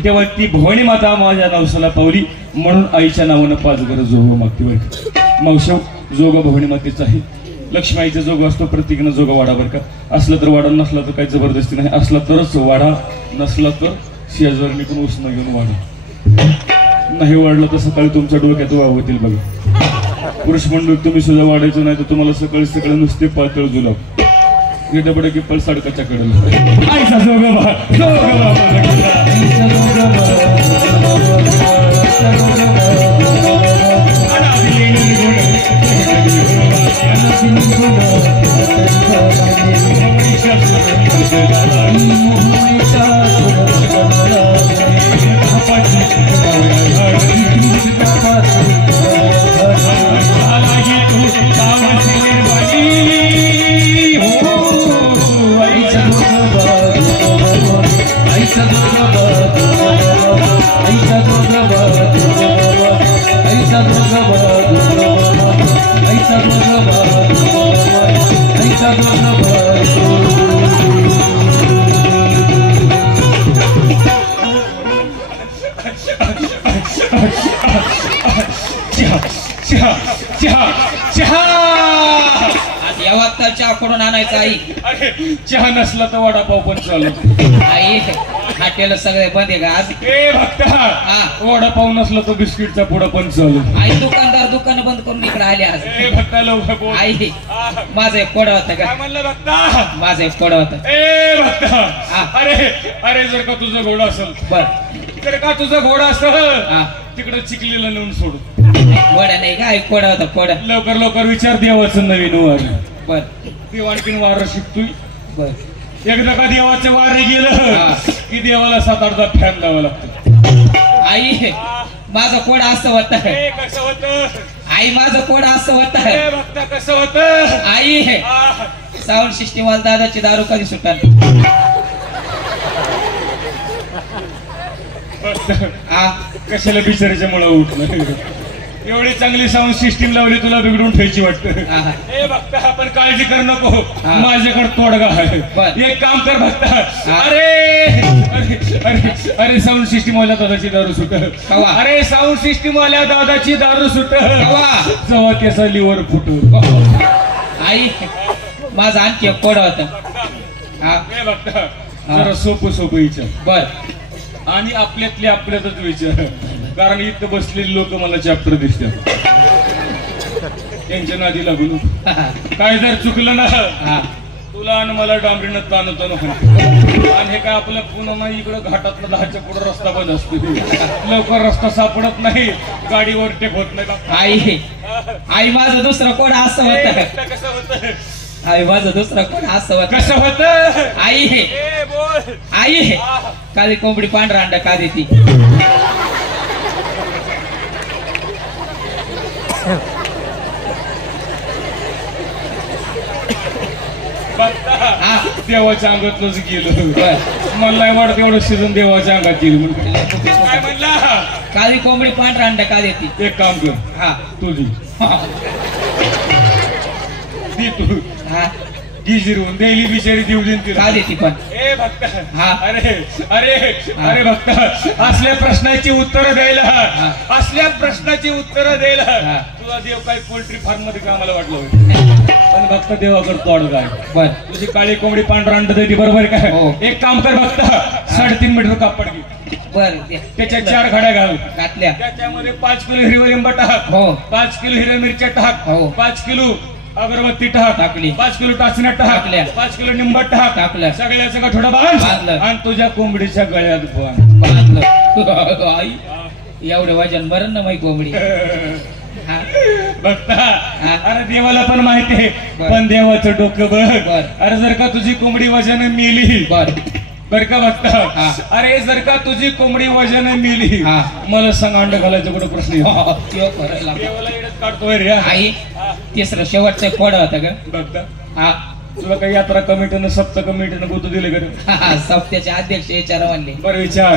तेव्हा ती भवानी माता माझ्या नवसाला पावली. म्हणून आईच्या नावानं 5 घरं जोग मागते. बरं मावशव, जोग भवानी मातेचा आहे. लक्ष्मीआईचा जोग असतो, प्रत्येकानं जोग वाडा बरं का. असलं तर वाडा, नसला तर काही जबरदस्ती नाही. असला तरच वाडा, नसला तर शेजारणीकडून उसणं घेऊन वाडा. नाही वाढलं तर सकाळी तुमच्या डोक्यात वाव होतील बघा. पुरुष मंडळ तुम्ही सुद्धा वाढायचं नाही तर तुम्हाला सकाळी सकाळी नुसते पातळ जुलाब गेटपडे की पल सडकाच्या कडेला. आईचा जोगोबा, चहा कडून आणायचा आई. अरे चहा नसला तर वडापाव पण चालू. आई हॉटेल सगळे बंद आहे का आज? ए भक्ता, वडापाव नसला तर बिस्किटचा पुडा पण चालू. आई दुकानदार दुकान बंद करून इकडे आले आज. ए भक्ता लवकर बोल. आई माझं एक कोडा होता का? काय म्हणलं भक्ता? माझं एक कोडा होता. ए भक्ता, अरे अरे जर का तुझं घोडा असेल, बर जर का तुझं घोडा असेल तिकडे चिखलीला नेऊन सोडू. कोडा नाही का? एक कोडा होता कोडा. लवकर लवकर विचार, देवाचं नवीन वार. बर देव आणखीन वार शिकतोय. बर एकदा का देवाचं वार गेलं की देवाला 7-8दा फॅन द्यावा लागतो. आई माझं कोडा असं होत. कसं होत आई माझं कोडा असं होत. भक्ता कसं होत? आई साऊंड सिस्टीम वाला दादाची दारू कधी सुटाल? कशाला बिचारीच्या मुळे उठलं? एवढी चांगली साऊंड सिस्टीम लावली, तुला बिघडून ठेवायची वाटतं. ए भक्ता, आपण काळजी करू नको, माझ्याकडे तोडगा आहे. एक काम कर भक्ता, अरे अरे अरे साऊंड सिस्टीम वाल्या दादाची दारू सुट. अरे साऊंड सिस्टीम वाल्या दादाची दारू सुट जेव्हा त्याचा लिव्हर फुटू. आई माझा आणखी एक कोडा होता. ए भक्ता, जरा सोपं सोपं विचार. बर आणि आपल्यातले आपल्यातच विचार, कारण इथं बसलेले लोक मला चॅप्टर दिसतात. त्यांच्या नादी लागून काय जर चुकलं ना, तुला आणि मला डांबरीनं ताणतो ना. आणि हे काय आपल्या पुन्हा इकडं घाटातलं 10च्या पुढे रस्ता बंद असतो, लवकर रस्ता सापडत नाही, गाडी ओव्हरटेक होत नाही. आई आई माझं दुसरं कोडा असं होत. कसं होतं? आई माझं दुसरं कोडा असं होत. कसं होत? आई बोल. आई काळी कोंबडी पांढरा अंडा का देती? देवाच्या अंगातलंच गेलं. मला नाही वाटत एवढं शिजून देवाच्या अंगात गेली. काय म्हणला? काळी कोंबडी पांढरा अंडा का देती? एक काम कर, तुझी दी तू जी जिरवून द्यायली बिचारी देऊ देईन तिला. देती पण. ए भक्ता, अरे अरे अरे भक्ता, असल्या प्रश्नाची उत्तर द्यायला, असल्या प्रश्नाची उत्तर द्यायला तुला देव काय पोल्ट्री फार्म मध्ये कामाला वाटलं? पण भक्त देवाकडे तोड काय. बर तुझी काळी कोंबडी पांढरा अंड देते, बरोबर काय? एक काम कर भक्ता, 3.5 मीटर कापड घे. बर त्याच्या 4 घड्या घाल घातल्या. त्याच्यामध्ये 5 किलो हिरवा लिंबा टाक. 5 किलो हिरव्या मिरच्या टाक. 5 किलो अगरबत्ती टाकली. 5 किलो टाचण्या टाकल्या. 5 किलो निंबट टाकल्या. सगळ्याचं का थोडा बांध आणि तुझ्या कोंबडीच्या गळ्यात बांध. आई एवढं वजन बरं ना माही कोंबडी हा बघता हा. अरे देवाला पण माहिती आहे बर. पण देवाचं डोकं बघ बर. अरे जर का तुझी कोंबडी वजन मिली बर बर का हा. बघता अरे जर का तुझी कोंबडी वजन मिली हा. मला सांग अंड घालायचं कुठं प्रश्न येतो? त्यो खरं लागलं. देवाला इडत काढतोय रे आई तिसरं शेवटचं फोड होता का बघता हा तुला काही यात्रा कमिटीनं सप्त कमिटीनं गुतू दिले का सप्त्याचे अध्यक्ष विचारा म्हणले बरं विचार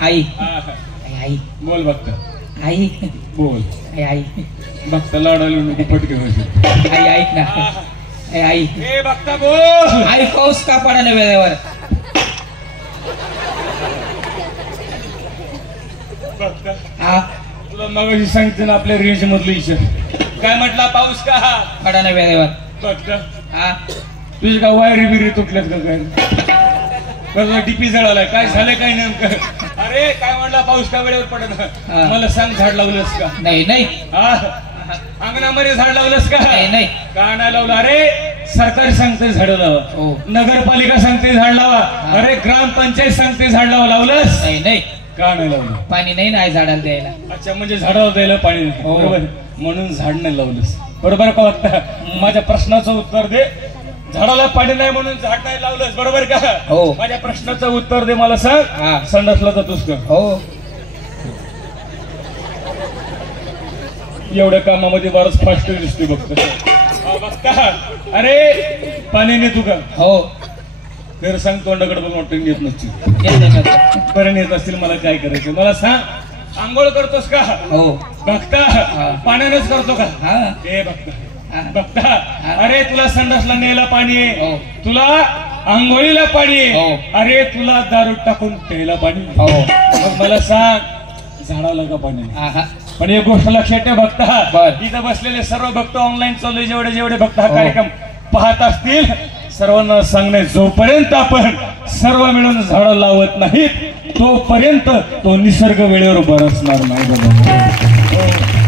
आई हा. आई, आई बोल बघता आई बोल आई आई बघता लाडायला नको फटके व्हायचे. आई ऐक ना आई आई ए बघता बोल आई पाऊस का पडा ना वेळेवर बघता हा तुला मगाशी सांगते ना आपल्या रेंज मधलं विचार काय म्हटला पाऊस का पडा ना वेळेवर बघता हा तुझे का वायरी बिरी तुटल्यात का काय डीपी जळालाय काय झालंय काय नेमकं अरे काय म्हटला पाऊस का वेळेवर पडत हा. मला सांग झाड लावलंस का नाही नाही हा अंगणामध्ये झाड लावलंस का नाही नाही का नाही लावलं अरे सरकार सांगते झाड लावा हो. नगरपालिका सांगते झाड लावा हा. अरे ग्रामपंचायत सांगते झाड लावा लावलंस नाही नाही का नाही लावलं पाणी नाही ना आई झाडाला द्यायला अच्छा म्हणजे झाडावर द्यायला पाणी नाही. हो. बरोबर म्हणून झाड नाही लावलंस बरोबर का बघता माझ्या प्रश्नाचं उत्तर दे झाडाला पाणी नाही म्हणून झाड नाही लावलंस बरोबर का हो. माझ्या प्रश्नाचं उत्तर दे मला सांग हा. संडासला जातोस का हो एवढ्या कामामध्ये बराच फास्ट दिसते बघता अरे पाणी नेतो का हो तर सांग तोंडाकडे बघ वाटतं येत नसतील येते का? पर्यंत येत असतील मला काय करायचं मला सांग आंघोळ करतोस का हो बघता हा. पाण्यानंच करतो का हा ए बघता हा. बघता अरे तुला संडासला न्यायला पाणी आहे हो. तुला आंघोळीला पाणी हो. आहे अरे तुला दारू टाकून प्यायला पाणी हो मग मला सांग झाडाला का पाणी नाही? हा पण एक गोष्ट लक्षात ठेव बर. बघता इथं बसलेले सर्व भक्त ऑनलाईन चालू जेवढे जेवढे भक्त हा हो. कार्यक्रम पाहत असतील सर्वांना सांगणे जोपर्यंत आपण सर्व मिळून झाडं लावत नाहीत तोपर्यंत तो निसर्ग वेळेवर बरसणार नाही बाबा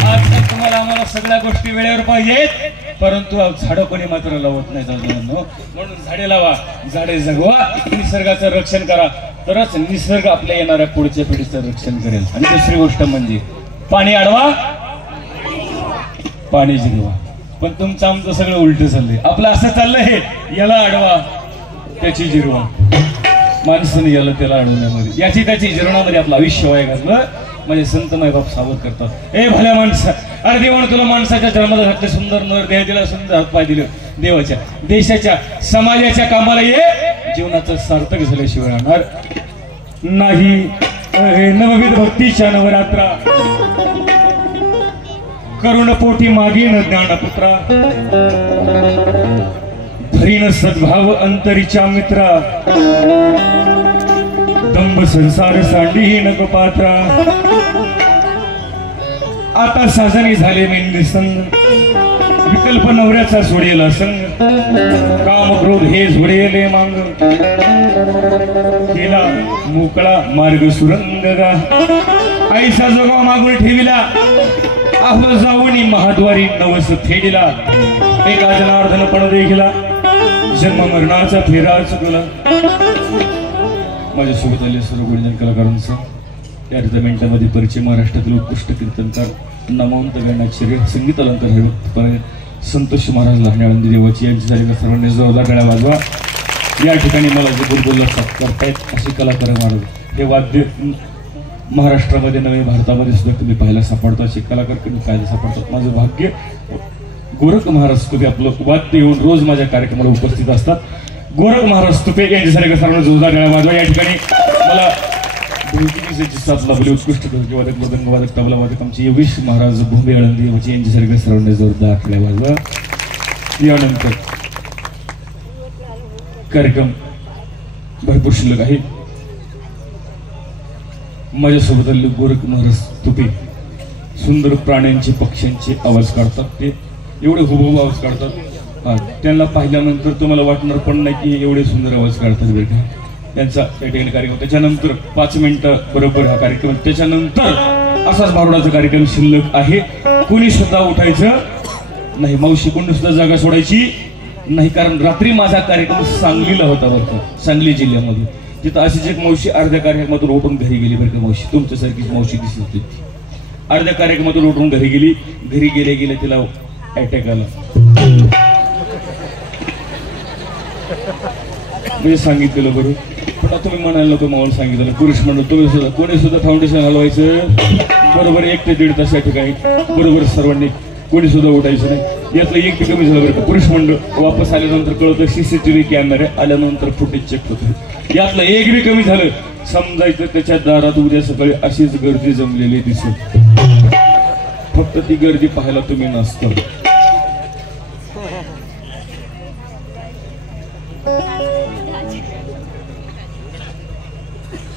आज तर तुम्हाला आम्हाला सगळ्या गोष्टी वेळेवर पाहिजेत परंतु झाडं कोणी मात्र लावत नाही जाऊन म्हणून झाडे लावा झाडे जगवा निसर्गाचं रक्षण करा तरच निसर्ग आपल्या येणाऱ्या पुढच्या पिढीचं रक्षण करेल आणि दुसरी गोष्ट म्हणजे पाणी अडवा पाणी जिरवा पण तुमचं आमचं सगळं उलट चाललंय आपलं असं चाललंय याला अडवा त्याची जिरवा माणसाने याला त्याला अडवण्यामध्ये याची त्याची जिरवण्यामध्ये आपलं आयुष्य वाया घातलं म्हणजे संत मायबाप सावध करतात ए भल्या माणसा अरे देवानं तुला माणसाच्या जन्माला घातले सुंदर नर देह दिला सुंदर हातपाय दिले देवाच्या देशाच्या समाजाच्या कामाला ये जीवनाचं सार्थक झाल्याशिवाय राहणार नाही नवविध भक्तीच्या नवरात्रा करुण पोटी मागीन ज्ञानपुत्रा धरीन सद्भाव अंतरीच्या मित्रा दंभ संसार सांडी नको पात्रा आता साजनी झाले मेंदी संग विकल्प नवऱ्याचा सोडेला संग काम क्रोध हे झोडेले मांग केला मोकळा मार्ग सुरंगगा ऐसा जोगा मागून ठेविला आहो जाऊनी महाद्वारी नवस थेडिला एका जनार्दन पण देखिला जन्म मरणाचा फेरा चुकला माझ्यासोबत आले सर्व गुणजन कलाकारांचा या मिनिटामध्ये परिचय महाराष्ट्रातील उत्कृष्ट कीर्तनकार नामवंत गायनाचार्य संगीत अलंकार हरिभक्त संतोष महाराज लहान आळंदी देवाची यांची झालेल्या सर्वांनी जोरदार टाळ्या वाजवा या ठिकाणी मला जे गुरुगुल्ला साथ करतायत असे कलाकार महाराज हे वाद्य महाराष्ट्रामध्ये नव्हे भारतामध्ये सुद्धा तुम्ही पाहायला सापडतो असे कलाकार कधी पाहायला सापडतात माझं भाग्य गोरख महाराज तुपे आपलं वाद्य येऊन रोज माझ्या कार्यक्रमाला उपस्थित असतात गोरख महाराज तुपे यांच्यासारख्या सर्वांना जोरदार टाळ्या वाजवा या ठिकाणी मला साथ लाभली उत्कृष्ट वादक मृदंग वादक तबला वादक आमचे योगेश महाराज भूमे आळंदी यांच्यासारख्या सर्वांना जोरदार टाळ्या वाजवा यानंतर कार्यक्रम भरपूर शिल्लक आहे माझ्यासोबत आलेले गोरख महाराज तुपे सुंदर प्राण्यांचे पक्ष्यांचे आवाज काढतात ते एवढे हुबहू आवाज काढतात हा त्यांना पाहिल्यानंतर तुम्हाला वाटणार पण नाही की एवढे सुंदर आवाज काढतात बरं का त्यांचा या ठिकाणी कार्यक्रम त्याच्यानंतर 5 मिनिटं बरोबर हा कार्यक्रम त्याच्यानंतर असाच भारुडाचा कार्यक्रम शिल्लक आहे कोणी सुद्धा उठायचं नाही मावशी कोणी सुद्धा जागा सोडायची नाही कारण रात्री माझा कार्यक्रम सांगलीला होता बरं का सांगली जिल्ह्यामध्ये तिथं अशीच एक मावशी अर्ध्या कार्यक्रमातून उठून घरी गेली बरं का मावशी तुमच्यासारखीच मावशी दिसत होती अर्ध्या कार्यक्रमातून उठून घरी गेली. घरी गेले गेले तिला अटॅक आला. म्हणजे सांगितलेलं बरं, पण आता तुम्ही म्हणायला नको, मावळ सांगितलं पुरुष मंडळ तुम्ही सुद्धा कोणी सुद्धा फाउंडेशन हलवायचं बरोबर 1 ते 1.5 तास या ठिकाणी बरोबर सर्वांनी कोणी सुद्धा उठायचं नाही. यातलं एक कमी झालं बरं का. पुरुष मंडळ वापस आल्यानंतर कळतं CCTV कॅमेरे आल्यानंतर फुटेज चेक होतं. यातलं एक बी कमी झालं समजायचं त्याच्या दारात उद्या सकाळी अशीच गर्दी जमलेली दिसत. फक्त ती गर्दी पाहायला तुम्ही नसता.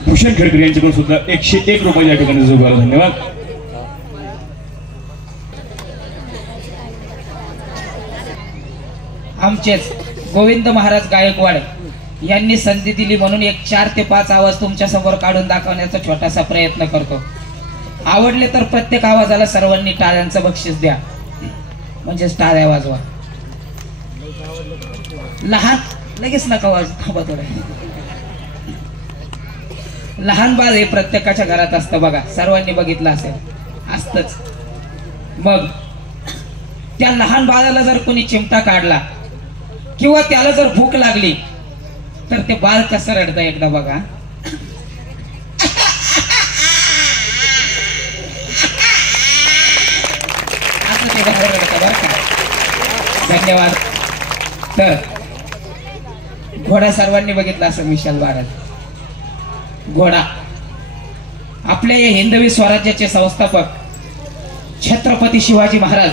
भूषण खेडकर यांच्याकडून सुद्धा 101 रुपये या ठिकाणी जोगाला. धन्यवाद. आमचेच गोविंद महाराज गायकवाड यांनी संधी दिली म्हणून एक 4 ते 5 आवाज तुमच्या समोर काढून दाखवण्याचा छोटासा प्रयत्न करतो. आवडले तर प्रत्येक आवाजाला सर्वांनी टाळ्यांचं बक्षीस द्या, म्हणजेच टाळ्या वाजवा. लहान लगेच नका वाजवा, थांबा थोडं. लहान बाळ हे प्रत्येकाच्या घरात असतं बघा, सर्वांनी बघितलं असेल, असतच. मग त्या लहान बाळाला जर कोणी चिमटा काढला किंवा त्याला जर भूक लागली तर ते बाळ कसं रडतं एकदा बघा. असं ते बाळ रडतं बरं का. धन्यवाद. तर घोडा सर्वांनी बघितला असं विशाल महाराज. घोडा आपल्या या हिंदवी स्वराज्याचे संस्थापक छत्रपती शिवाजी महाराज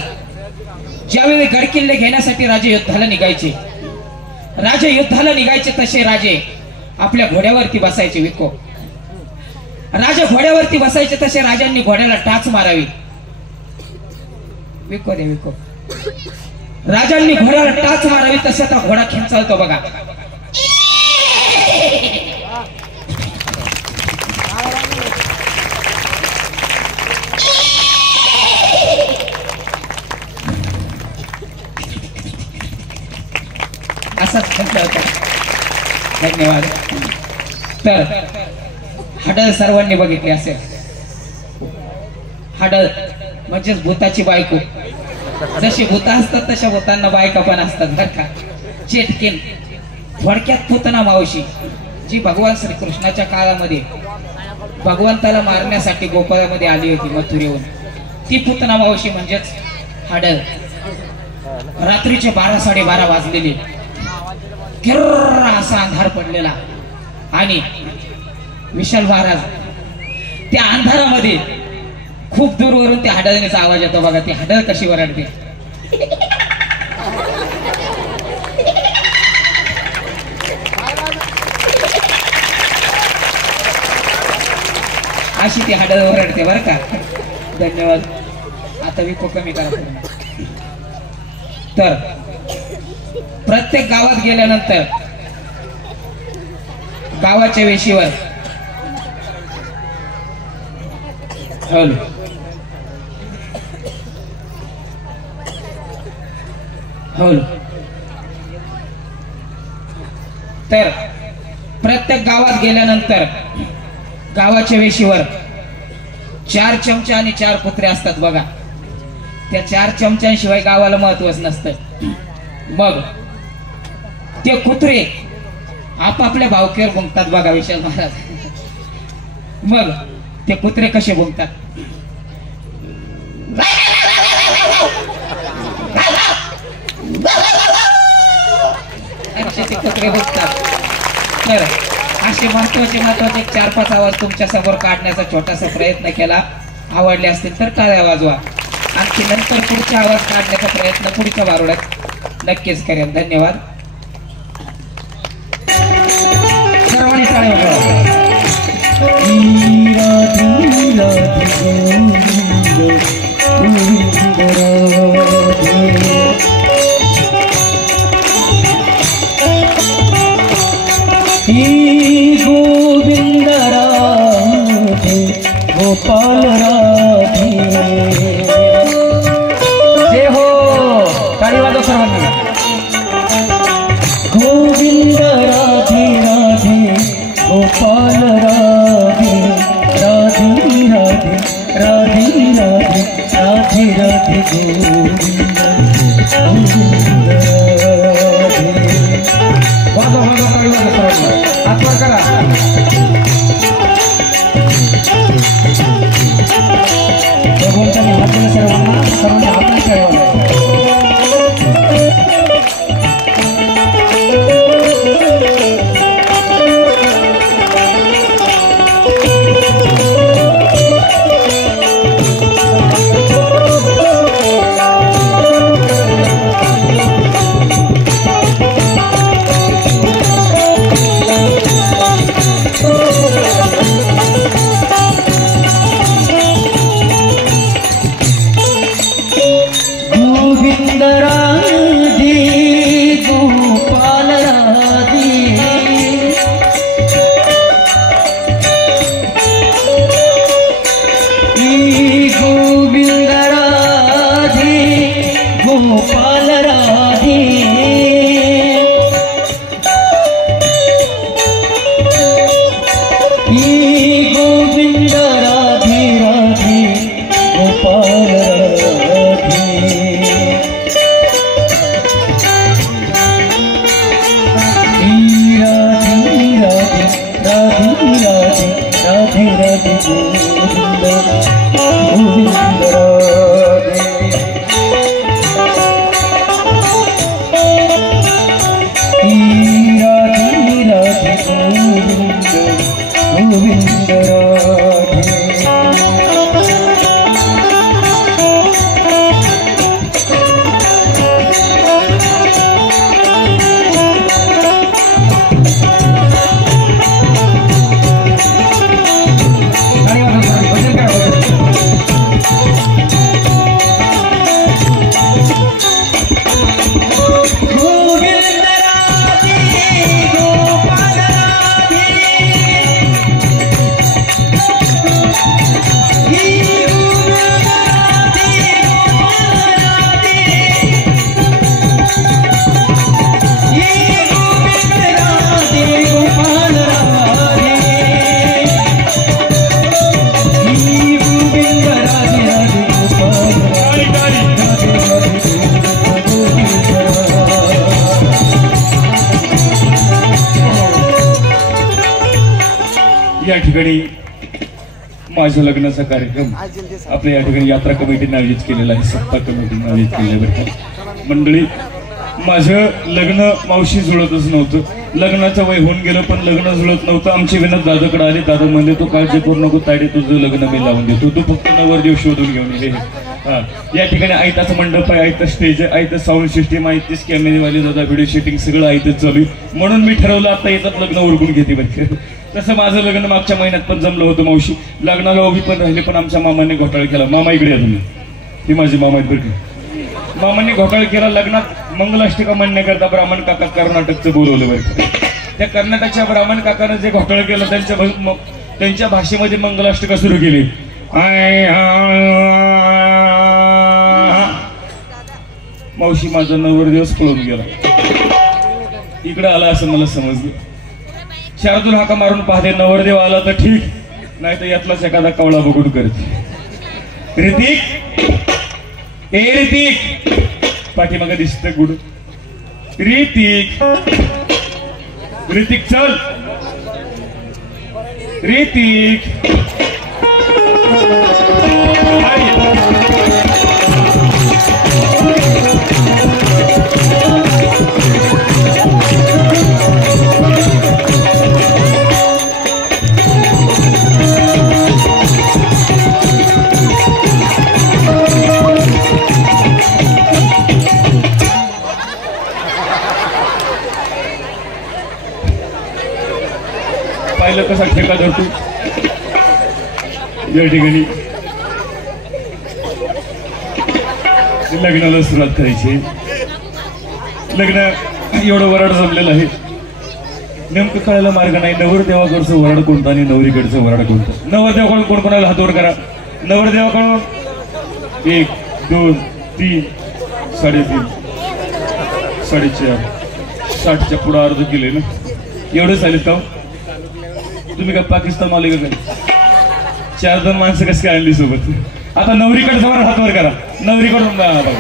ज्यावेळी गडकिल्ले घेण्यासाठी राजे युद्धाला निघायचे, तसे राजे आपल्या घोड्यावरती बसायचे. विको राजे घोड्यावरती बसायचे तसे राजांनी घोड्याला टाच मारावी. विको दे विको. राजांनी घोड्याला टाच मारावी तसे आता घोडा खेचाळतो बघा. असाच खेचाळतो. धन्यवाद. तर हडळ सर्वांनी बघितली असेल. हडळ म्हणजेच भूताची बायको. जशी भूत असतात तशा भूतांना बायका पण असतात बरं का. चेटकीन थोडक्यात पूतना मावशी जी भगवान श्रीकृष्णाच्या काळामध्ये भगवंताला मारण्यासाठी गोकुळामध्ये आली होती मथुरेहून, ती पूतना मावशी म्हणजेच हडळ. रात्रीचे 12-12:30 वाजलेले, किर्र असा अंधार पडलेला आणि विशाल महाराज त्या अंधारामध्ये खूप दूरवरून त्या हडळीचा आवाज येतो बघा. ती हडळ कशी वरडते. अशी ती हडळ वरडते बरं का. धन्यवाद. आता विको कमी करा. तर प्रत्येक गावात गेल्यानंतर गावाच्या वेशीवर हल हल तर प्रत्येक गावात गेल्यानंतर गावाच्या वेशीवर 4 चमचे आणि 4 कुत्रे असतात बघा. त्या 4 चमच्यांशिवाय गावाला महत्वच नसतं. मग ते कुत्रे आपापल्या भावकीवर भुंकतात बघा विशाल महाराज. मग ते कुत्रे कसे भुंकतात. असे ते कुत्रे भुंकतात. तर असे महत्वाचे 4-5 आवाज तुमच्या समोर काढण्याचा छोटासा प्रयत्न केला. आवडले असतील तर टाळ्या वाजवा. आणखी नंतर पुढचे आवाज काढण्याचा प्रयत्न पुढच्या वारुड्यात नक्कीच करेन. धन्यवाद. सर्वांनी टाळ्या वाजवा. गोविंद राधे गोपाल राधे. जय हो. टाळी वाजवा सर्वांनी. गोविंद राधे राधे गोपाल राधे राधे राधे राधे राधे. भगवंतांनी हात दिला सर्वांना, सर्वांनी हातात ठेवायला. या ठिकाणी माझ्या लग्नाचा कार्यक्रम आपल्या या ठिकाणी यात्रा कमिटीने आयोजित केलेला आहे, सप्ताह कमिटीने आयोजित केलेला आहे. मंडळी, माझं लग्न मावशी जुळतच नव्हतं. लग्नाचं वय होऊन गेलं पण लग्न जुळत नव्हतं. आमची विनंत दादाकडे आली. दादा म्हणले तू काळजी करू नको ताडी, तुझं लग्न मी लावून देतो, तू फक्त नवरदेव शोधून घेऊन ये. हा, या ठिकाणी आयताच मंडप आहे, आयतं स्टेज आहे, आयतं साऊंड सिस्टीम आहे, तीच कॅमेरेवाले दादा व्हिडिओ शूटिंग सगळं आयतच चालू आहे. म्हणून मी ठरवलं आता येतात लग्न उरकून घेते बरं. तसं माझं लग्न मागच्या महिन्यात पण जमलं होतं मावशी. लग्नाला उभी पण राहिले पण आमच्या मामाने घोटाळा केला. मामा इकडे आहे तुम्ही, ती माझी मामा आहेत बरं. मामांनी घोटाळा केला. लग्नात मंगलाष्टका म्हणण्याकरता ब्राह्मण काका कर्नाटकचं बोलवलं बरं. त्या कर्नाटकच्या ब्राह्मण काकानं जे घोटाळा केलं त्यांच्या भाषेमध्ये मंगलाष्टका सुरू केली. मावशी माझा नवरदेवच पळून गेला. इकडे आला असं मला समजलं. शारदूल हाका मारून पाहते, नवरदेव आला तर ठीक, नाही तर यातलाच एखादा कवळा बघून करते. ऋतिक, ए ऋतिक, पाठीमागे दिसतं गुड. ऋतिक, ऋतिक चल, ऋतिक. पाहिलं कसा ठेका धरतो या ठिकाणी. लग्नाला सुरुवात करायची. लग्न एवढं वराड जमलेलं आहे, नेमकं कळायला मार्ग नाही. नवरदेवाकडचं वराड कोणतं आणि नवरीकडचं वराड कोणतं. नवरदेवाकडून कोण कोणाला हात वर करा. नवरदेवाकडून 1 2 3 3.5 4.5 60च्या पुढं अर्ध केले ना. एवढं चालेल का तुम्ही का पाकिस्तान आले का? 4 माणसं कशी काय आणली सोबत? आता नवरीकडे जवळ हात वर करा. नवरीकडून बघा.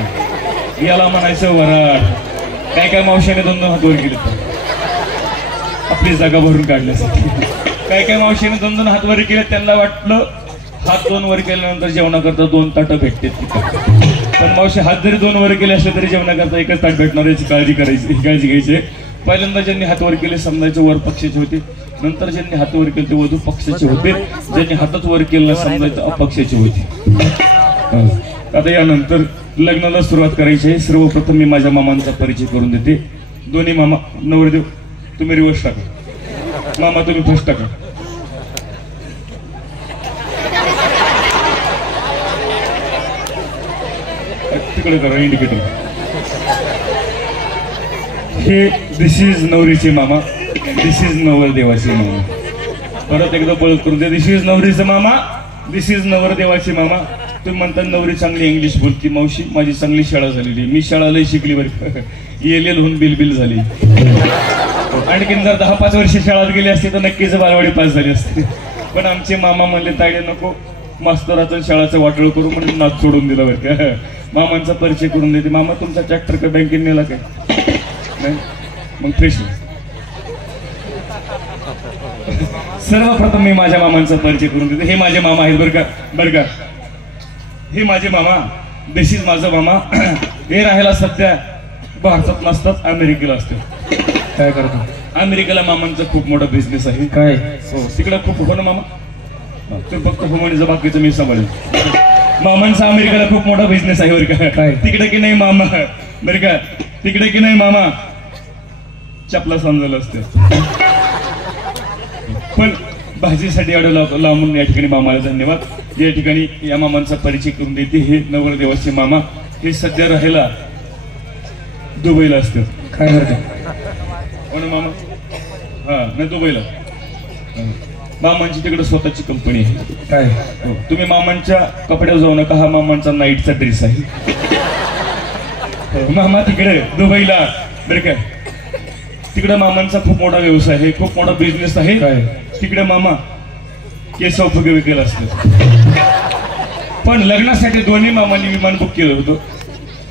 याला म्हणायचं वराड. काय काय मावशीने 2-2 हात वर केले, आपली जागा भरून काढल्यासाठी. काय काय मावशीने 2-2 हात वर केले. त्यांना वाटलं हात 2 वर केल्यानंतर जेवणाकरता 2 ताटं भेटते तिथं. पण मावशी हात जरी 2 वर केले असले तरी जेवणाकरता एकच ताट भेटणार याची काळजी घ्यायची. पहिल्यांदा ज्यांनी हात वर केले समजायचे वर पक्षाचे होते. नंतर ज्यांनी हात वर केले ते वधू पक्षाचे होते. ज्यांनी हातात वर केलं समजायचं अपक्षाचे होते. आता यानंतर लग्नाला सुरुवात करायची आहे. सर्वप्रथम मी माझ्या मामांचा परिचय करून देते. दोन्ही मामा. नवरदेव तुम्ही रिवर्स टाका. मामा तुम्ही फर्स्ट टाका. तिकडे करा इंडिकेटर. हे दिस इज नवरीचे मामा, दिस इज नवरदेवाचे मामा. परत एकदा पळत करून द्या. दिस इज नवरीचे मामा, दिस इज नवरदेवाचे मामा. तुम्ही म्हणता नवरी चांगली इंग्लिश बोलती. मावशी माझी चांगली शाळा झालेली. मी शाळा लई शिकली बरं. येलेल होऊन बिल झाली. आणखीन जर 10-5 वर्ष शाळेत गेली असते तर नक्कीच बालवाडी पास झाली असते. पण आमचे मामा म्हणले तायडे नको मास्तराचं शाळाचं वाटोळ करू म्हणून नाच सोडून दिला बरं का. मामांचा परिचय करून देते. मामा तुमचा ट्रॅक्टर का बँकेत नेला काय? नाही मग फ्रेश. सर्वप्रथम मी माझ्या मामांचा परिचय करून देते. हे माझे मामा आहेत बरं का. हे माझे मामा. दिस इज माझा मामा. हे राहायला सध्या भारतात नसतात, अमेरिकेला असतात. काय करतो? अमेरिकेला मामांचा खूप मोठा बिझनेस आहे. काय? हो तिकडे खूप हो ना मामा. ते फक्त हो म्हणजे बाकीचं मी सांभाळेल. मामांचा अमेरिकेला खूप मोठा बिझनेस आहे बरं का. काय? तिकडे की नाही मामा बरं का. तिकडे की नाही मामा चपला समजलं असतं. पण भाजीसाठी एवढं लांबून या ठिकाणी मामाला धन्यवाद. या ठिकाणी या मामांचा परिचय करून देते. हे नवरदेवाचे मामा. हे सध्या राहायला दुबईला असतात. काय करतो? हो ना मामा. हा नाही दुबईला. मामांची तिकडे स्वतःची कंपनी आहे. काय? हो. तुम्ही मामांच्या कपड्यावर जाऊ नका. हा मामांचा नाईटचा ड्रेस आहे. मामा तिकडे दुबईला बरं काय. तिकडे मामांचा खूप मोठा व्यवसाय आहे, खूप मोठा बिझनेस आहे. तिकडे मामा केस उपयोगी विकेल असतं. पण लग्नासाठी दोन्ही मामांनी विमान बुक केलं होतं.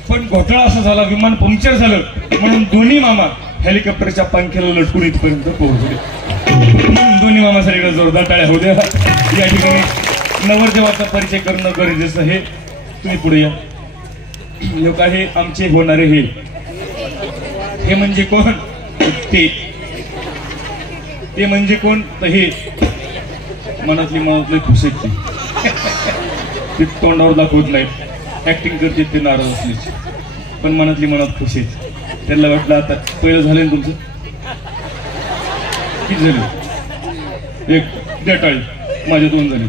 पण घोटाळा असा झाला, विमान पंक्चर झालं म्हणून दोन्ही मामा हेलिकॉप्टरच्या पंख्याला लटकून इथपर्यंत पोहोचले. दोन्ही मामासाठी जोरदार टाळ्या होऊ द्या. या ठिकाणी नवरदेवाचा परिचय करणं गरजेचं आहे. तुम्ही पुढे या. लोक आहे आमचे होणारे. हे म्हणजे कोण? ते म्हणजे कोण? तर हे मनातले खुश आहेत. ते तोंडावर दाखवत नाहीत, ऍक्टिंग करते ते नाराज असल्याची, पण मनात खुश आहेत. त्यांना वाटलं आता पहिलं झालं ना तुमचं. किती झाले? 1 द्या टाळी. माझे 2 झाले.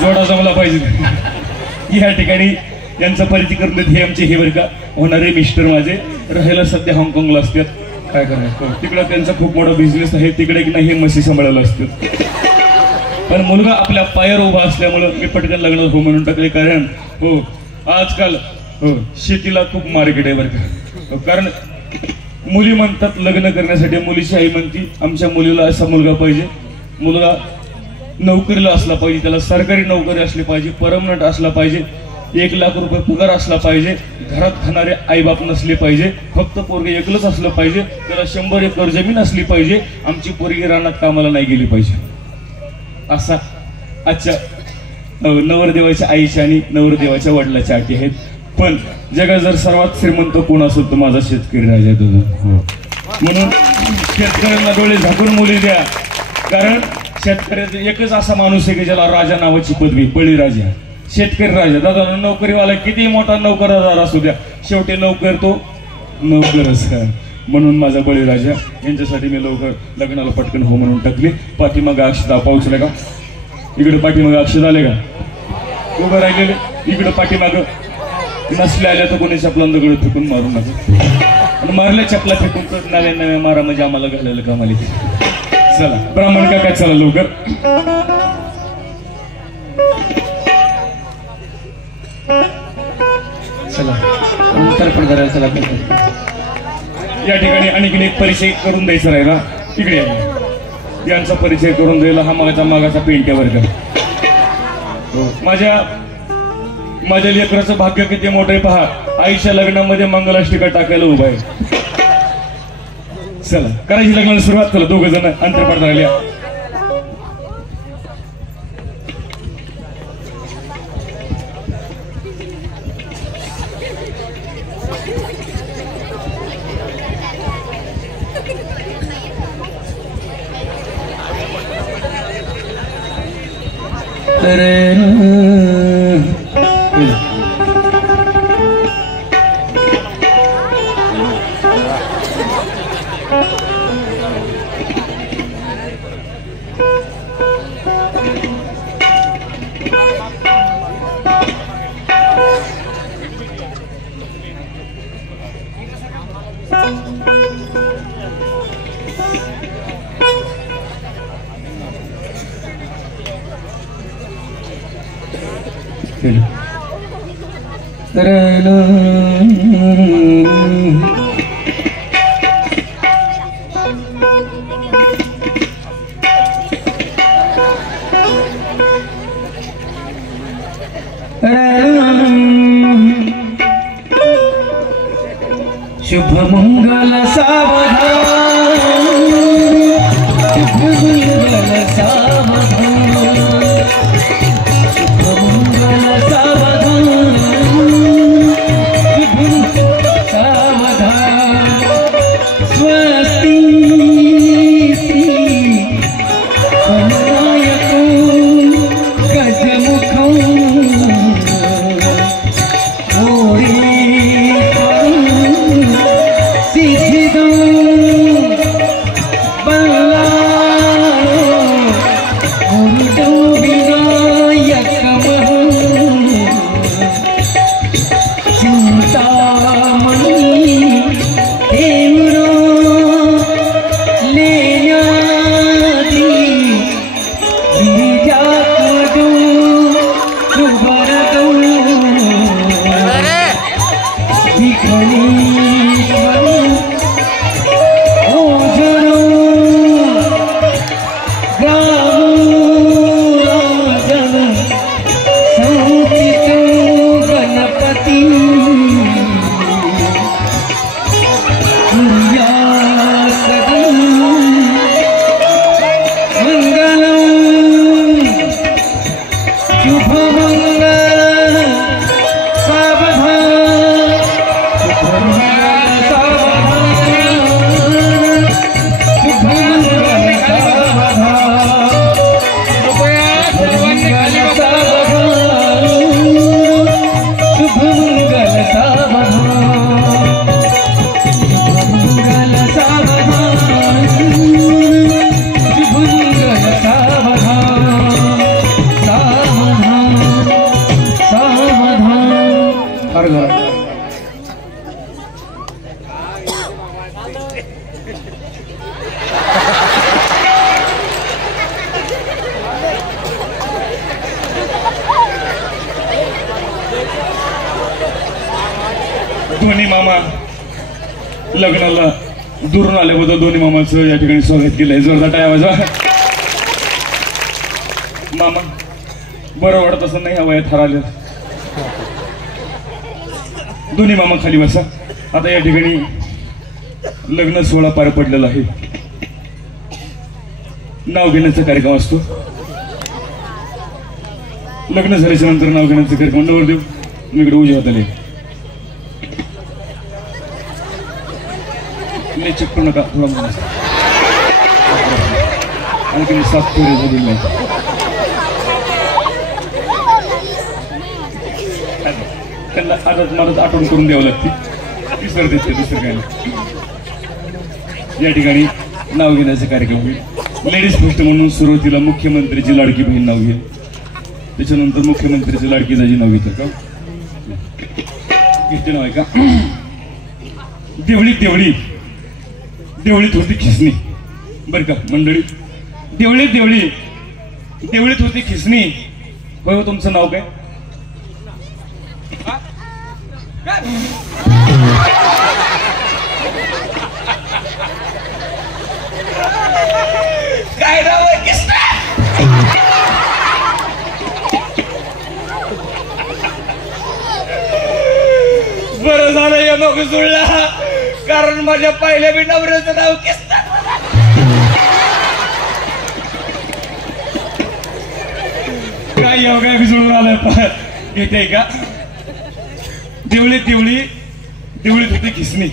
जोडा जमला पाहिजे. या ठिकाणी यांचा परिचय करून देत. हे आमचे हे बरं का होणारे मिस्टर माझे. राहायला सध्या हाँगकाँगला असतात. काय करणार? तिकडं त्यांचा खूप मोठा बिझनेस आहे. तिकडे की नाही हे म्हशी सांभाळायला असतात. पण मुलगा आपल्या पायावर उभा असल्यामुळं मी पटकन लग्नात हो म्हणून टाकले. कारण हो आजकाल हो शेतीला खूप मार्केट आहे बरं का. कारण मुली म्हणतात लग्न करण्यासाठी. मुलीची आई म्हणती आमच्या मुलीला असा मुलगा पाहिजे. मुलगा नोकरीला असला पाहिजे, त्याला सरकारी नोकरी असली पाहिजे, परमनंट असला पाहिजे, 1 लाख रुपये पगार असला पाहिजे, घरात खाणारे आईबाप नसले पाहिजे, फक्त पोरगे एकलंच असलं पाहिजे, त्याला 100 एकर जमीन असली पाहिजे, आमची पोरगी रानात कामाला नाही गेली पाहिजे. असा आजच्या नवरदेवाच्या आईच्या आणि नवरदेवाच्या वडिलाच्या अटी आहेत. पण जगात जर सर्वात श्रीमंत कोण असेल तर माझा शेतकरी राजा आहे तुझा. म्हणून शेतकऱ्यांना डोळे झाकून मुली द्या. कारण शेतकऱ्याचा एकच असा माणूस आहे की ज्याला राजा नावाची पदवी, बळीराजा, शेतकरी राजा. दादा नोकरीवाला किती मोठा नोकरदार असू द्या, शेवटी नोकर तो नोकरच. म्हणून माझा बळीराजा यांच्यासाठी मी लवकर लग्नाला पटकन हो म्हणून टाकली. पाठीमागं अक्षता पाऊचले का? इकडे पाठीमागं अक्षत आले का? उभं राहिलेले इकडे पाठीमागं. नसले आल्या तर कोणी चपला दगड फेकून मारू नका. मारल्या चपला फेकून तर नव्या मारा म्हणजे आम्हाला घालायला का मला. चला ब्राह्मण का काय चला लवकर. चला नंतर पण करायचं चला. या ठिकाणी आणखीन एक परिचय करून द्यायचा राहिला. इकडे यांचा परिचय करून द्यायला. हा मागाचा पेंट्या वर्ग. माझ्या लेकराचं भाग्य किती मोठं आहे पहा. आईच्या लग्नामध्ये मंगलाष्टिका टाकायला उभा आहे. चला करायची लग्नाला सुरुवात. चला दोघ जण अंतरपाठ राहिल्या. शुभ मंगल सावधान, शुभ मंगल सावधान, शुभ मंगल सावधान, शुभ सावधान. स्वस्ति विनायको गजमुखो दोन्ही मामा लग्नाला दुरून आल्याबद्दल दोन्ही मामाचं या ठिकाणी स्वागत केलंय. जोरदार टाळ्या वाजवा. मामा बरं वाटत असं नाही, हवं हराले. दोन्ही मामा खाली बसा. आता या ठिकाणी लग्न सोहळा पार पडलेला आहे. नाव घेण्याचा कार्यक्रम असतो. लग्न झाल्याच्या नंतर नाव घेण्याचा कार्यक्रम. नवरदेव मी इकडे उजे होताले चेक करू नका. थोडा आणखी 7 फेरे झालेले नाही. त्यांना आदत मदत आठवण करून द्यावं लागते. विसर देते दुसरं काय नाही. या ठिकाणी नाव घेण्याचा कार्यक्रम होईल. लेडीज फर्स्ट म्हणून सुरुवातीला मुख्यमंत्रीची लाडकी बहीण नाव घेईल. त्याच्यानंतर मुख्यमंत्रीची लाडकी दाजी नाव घेतं का? किती नाव आहे का? देवळी देवळी देवळीत होती खिसणी. बरं का मंडळी? देवळीत देवळी देवळीत होती खिसणी. होय हो, तुमचं नाव काय? काय नाव आहे? जुळल्या नको जुळला, कारण माझ्या पहिल्या बी नवऱ्याचं नाव किस्ता. काय योगा बी जुळून आलाय घेते का. देवळीत देवळीत होती खिसणी,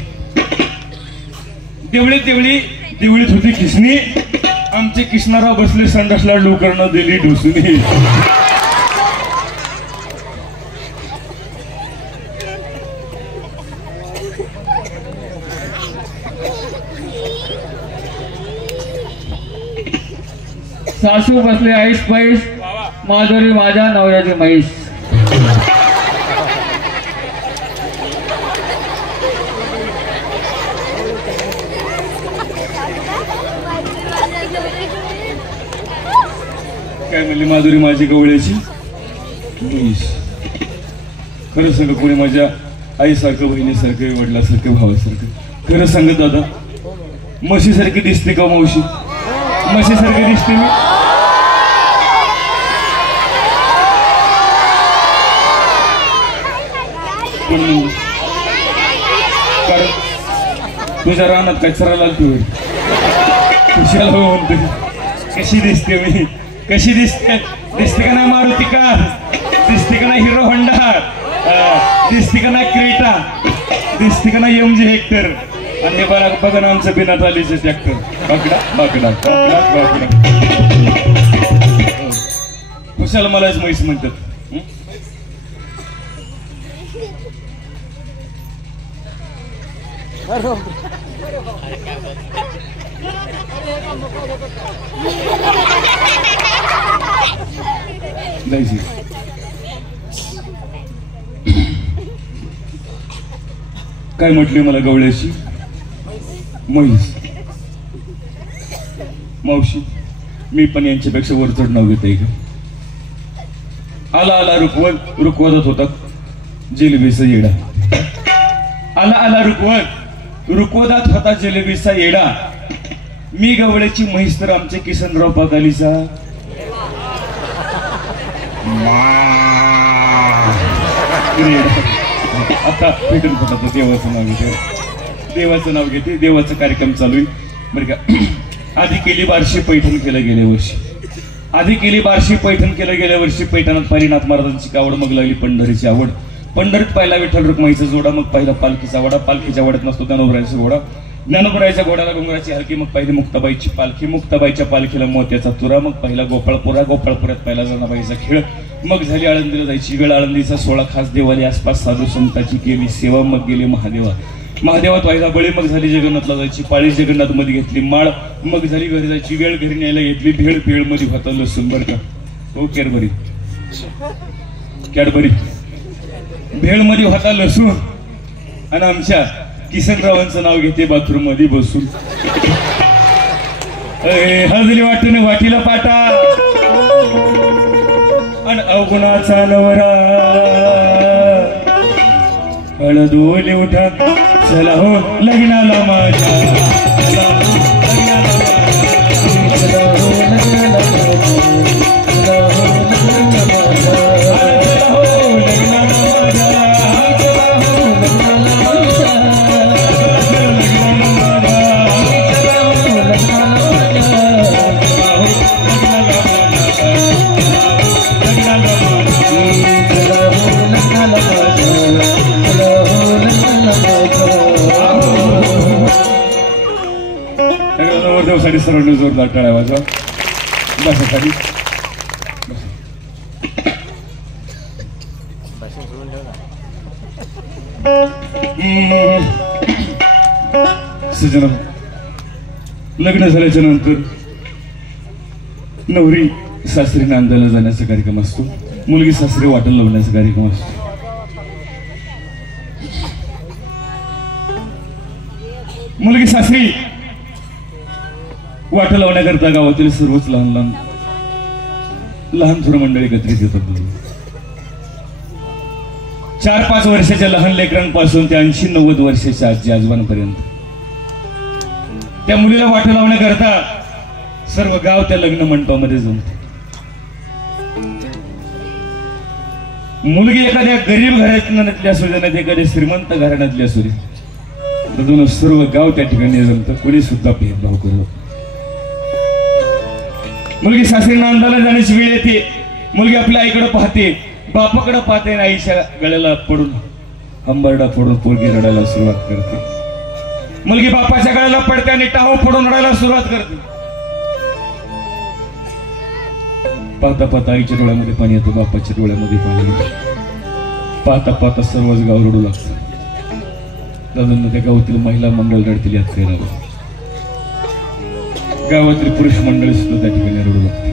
देवळीत होती खिसणी. आमचे कृष्णाराव बसले संडासला लोकांना दिली ढुसणी. सासू बसले ऐस पैस, माधुरी माझ्या नवऱ्याची म्हैस. काय म्हणली माधुरी माझी गवळ्याची म्हैस. खरं सांग कोणी माझ्या आईसारखं, बहिणीसारखं, वडिलासारखं, भावासारखं. खरं सांगत दादा, म्हशीसारखी दिसते का मावशी? म्हशीसारखी दिसते मी? कारण तुझ्या रानात काय चरायला तू खुशाला म्हणते. कशी दिसते मी? कशी दिसते? दिसते का नाही मारुती कार? दिसते का नाही हिरो होंडा? दिसते का नाही क्रेटा? दिसते का नाही MG हेक्टर? आणि हे बघा बघा ना आमचं बिना चालीचं ट्रॅक्टर. बाकडा बाकडा बाकडा बाकडा. खुशाला मलाच म्हैस म्हणतात. जायची काय म्हटली मला गवळ्याची म्हैस. मावशी मी पण यांच्यापेक्षा वरचढ नाव घेते का. आला आला रुकवत होता जिलेबीचा येडा. आला आला रुकवत होता जिलेबीचा येडा. मी गवळ्याची म्हैस तर आमचे किसनराव पागालीचा आता भेटून पडत. देवाचं नाव घेते. देवाचा कार्यक्रम चालू आहे बरं का. आधी केली बारशी पैठण केलं गेल्या वर्षी. पैठणात पाहिली नाथ महाराजांची कावड, मग लागली पंढरीची आवड. पंढरीत पाहिला विठ्ठल रुक्माईचा जोडा, मग पाहिला पालखीचा वडा. पालखीच्या वड्यात नसतो ज्ञानोबरायचा घोडा. ज्ञानोबरायच्या घोड्याला घुंगराची हलकी, मग पाहिली मुक्ताबाईची पालखी. मुक्ताबाईच्या पालखीला मोत्याचा तुरा, मग पाहिला गोपाळपुरा. गोपाळपुऱ्यात पाहिला जनाबाईचा खेळ. मग झाली आळंदीला जायची वेळ. आळंदीचा 16 खास देवाली आसपास साधू संतांची केली सेवा. मग गेले महादेवात व्हायला बळी. मग झाली जगन्नाथला जायची पाळी. जगन्नाथ मध्ये घेतली माळ. मग झाली घरी जायची वेळ. घरी न्यायला घेतली भेळ मध्ये होता लसूण बरं का. हो कॅडबरी भेळ मध्ये होता लसूण. आणि आमच्या किसनरावांचं नाव घेते बाथरूम मध्ये बसून. हजरी वाटून वाटीला पाटा आणि अवगुणाचा नवरा. हळदोली उठा चला हो लग्नाला माझ्या. साठी सर्वांनी जोरदार टाळ्या वाजवा. बसासाठी सजन लग्न झाल्याच्या नंतर नवरी सासरी नांदायला जाण्याचा कार्यक्रम असतो. मुलगी सासरी वाटण लावण्याचा कार्यक्रम असतो. मुलगी सासरी वाट लावण्याकरता गावातील सर्वच लहान थोर मंडळी एकत्रित येतात. 4-5 वर्षाच्या लहान लेकरांपासून ते 80-90 वर्षाच्या आजी आजोबांपर्यंत त्या मुलीला वाट लावण्याकरता सर्व गाव त्या लग्न मंडपामध्ये जमते. मुलगी एखाद्या गरीब घराण्यातली असू दे नाही एखाद्या श्रीमंत घराण्यातली असू दे, तर सर्व गाव त्या ठिकाणी जमतं, कोणी सुद्धा भेदभाव करत. मुलगी सासरी नांदाला जाण्याची वेळ येते, मुलगी आपल्या आईकडे पाहते, बापाकडे पाहते, आईच्या गळ्याला पडून हंबरडा फोडून पोरगी रडायला सुरुवात करते. मुलगी बापाच्या गळ्याला पडते आणि टाहो फोडून रडायला सुरुवात करते. पाहता पाहता आईच्या डोळ्यामध्ये पाणी येतं, बापाच्या डोळ्यामध्ये पाणी येतं. पाहता पाहता सर्वच गाव रडू लागतं. दादांना त्या गावातील महिला मंडळ रडतील यात काही राहिलं. गावातील पुरुष मंडळी सुद्धा त्या ठिकाणी रडू लागते.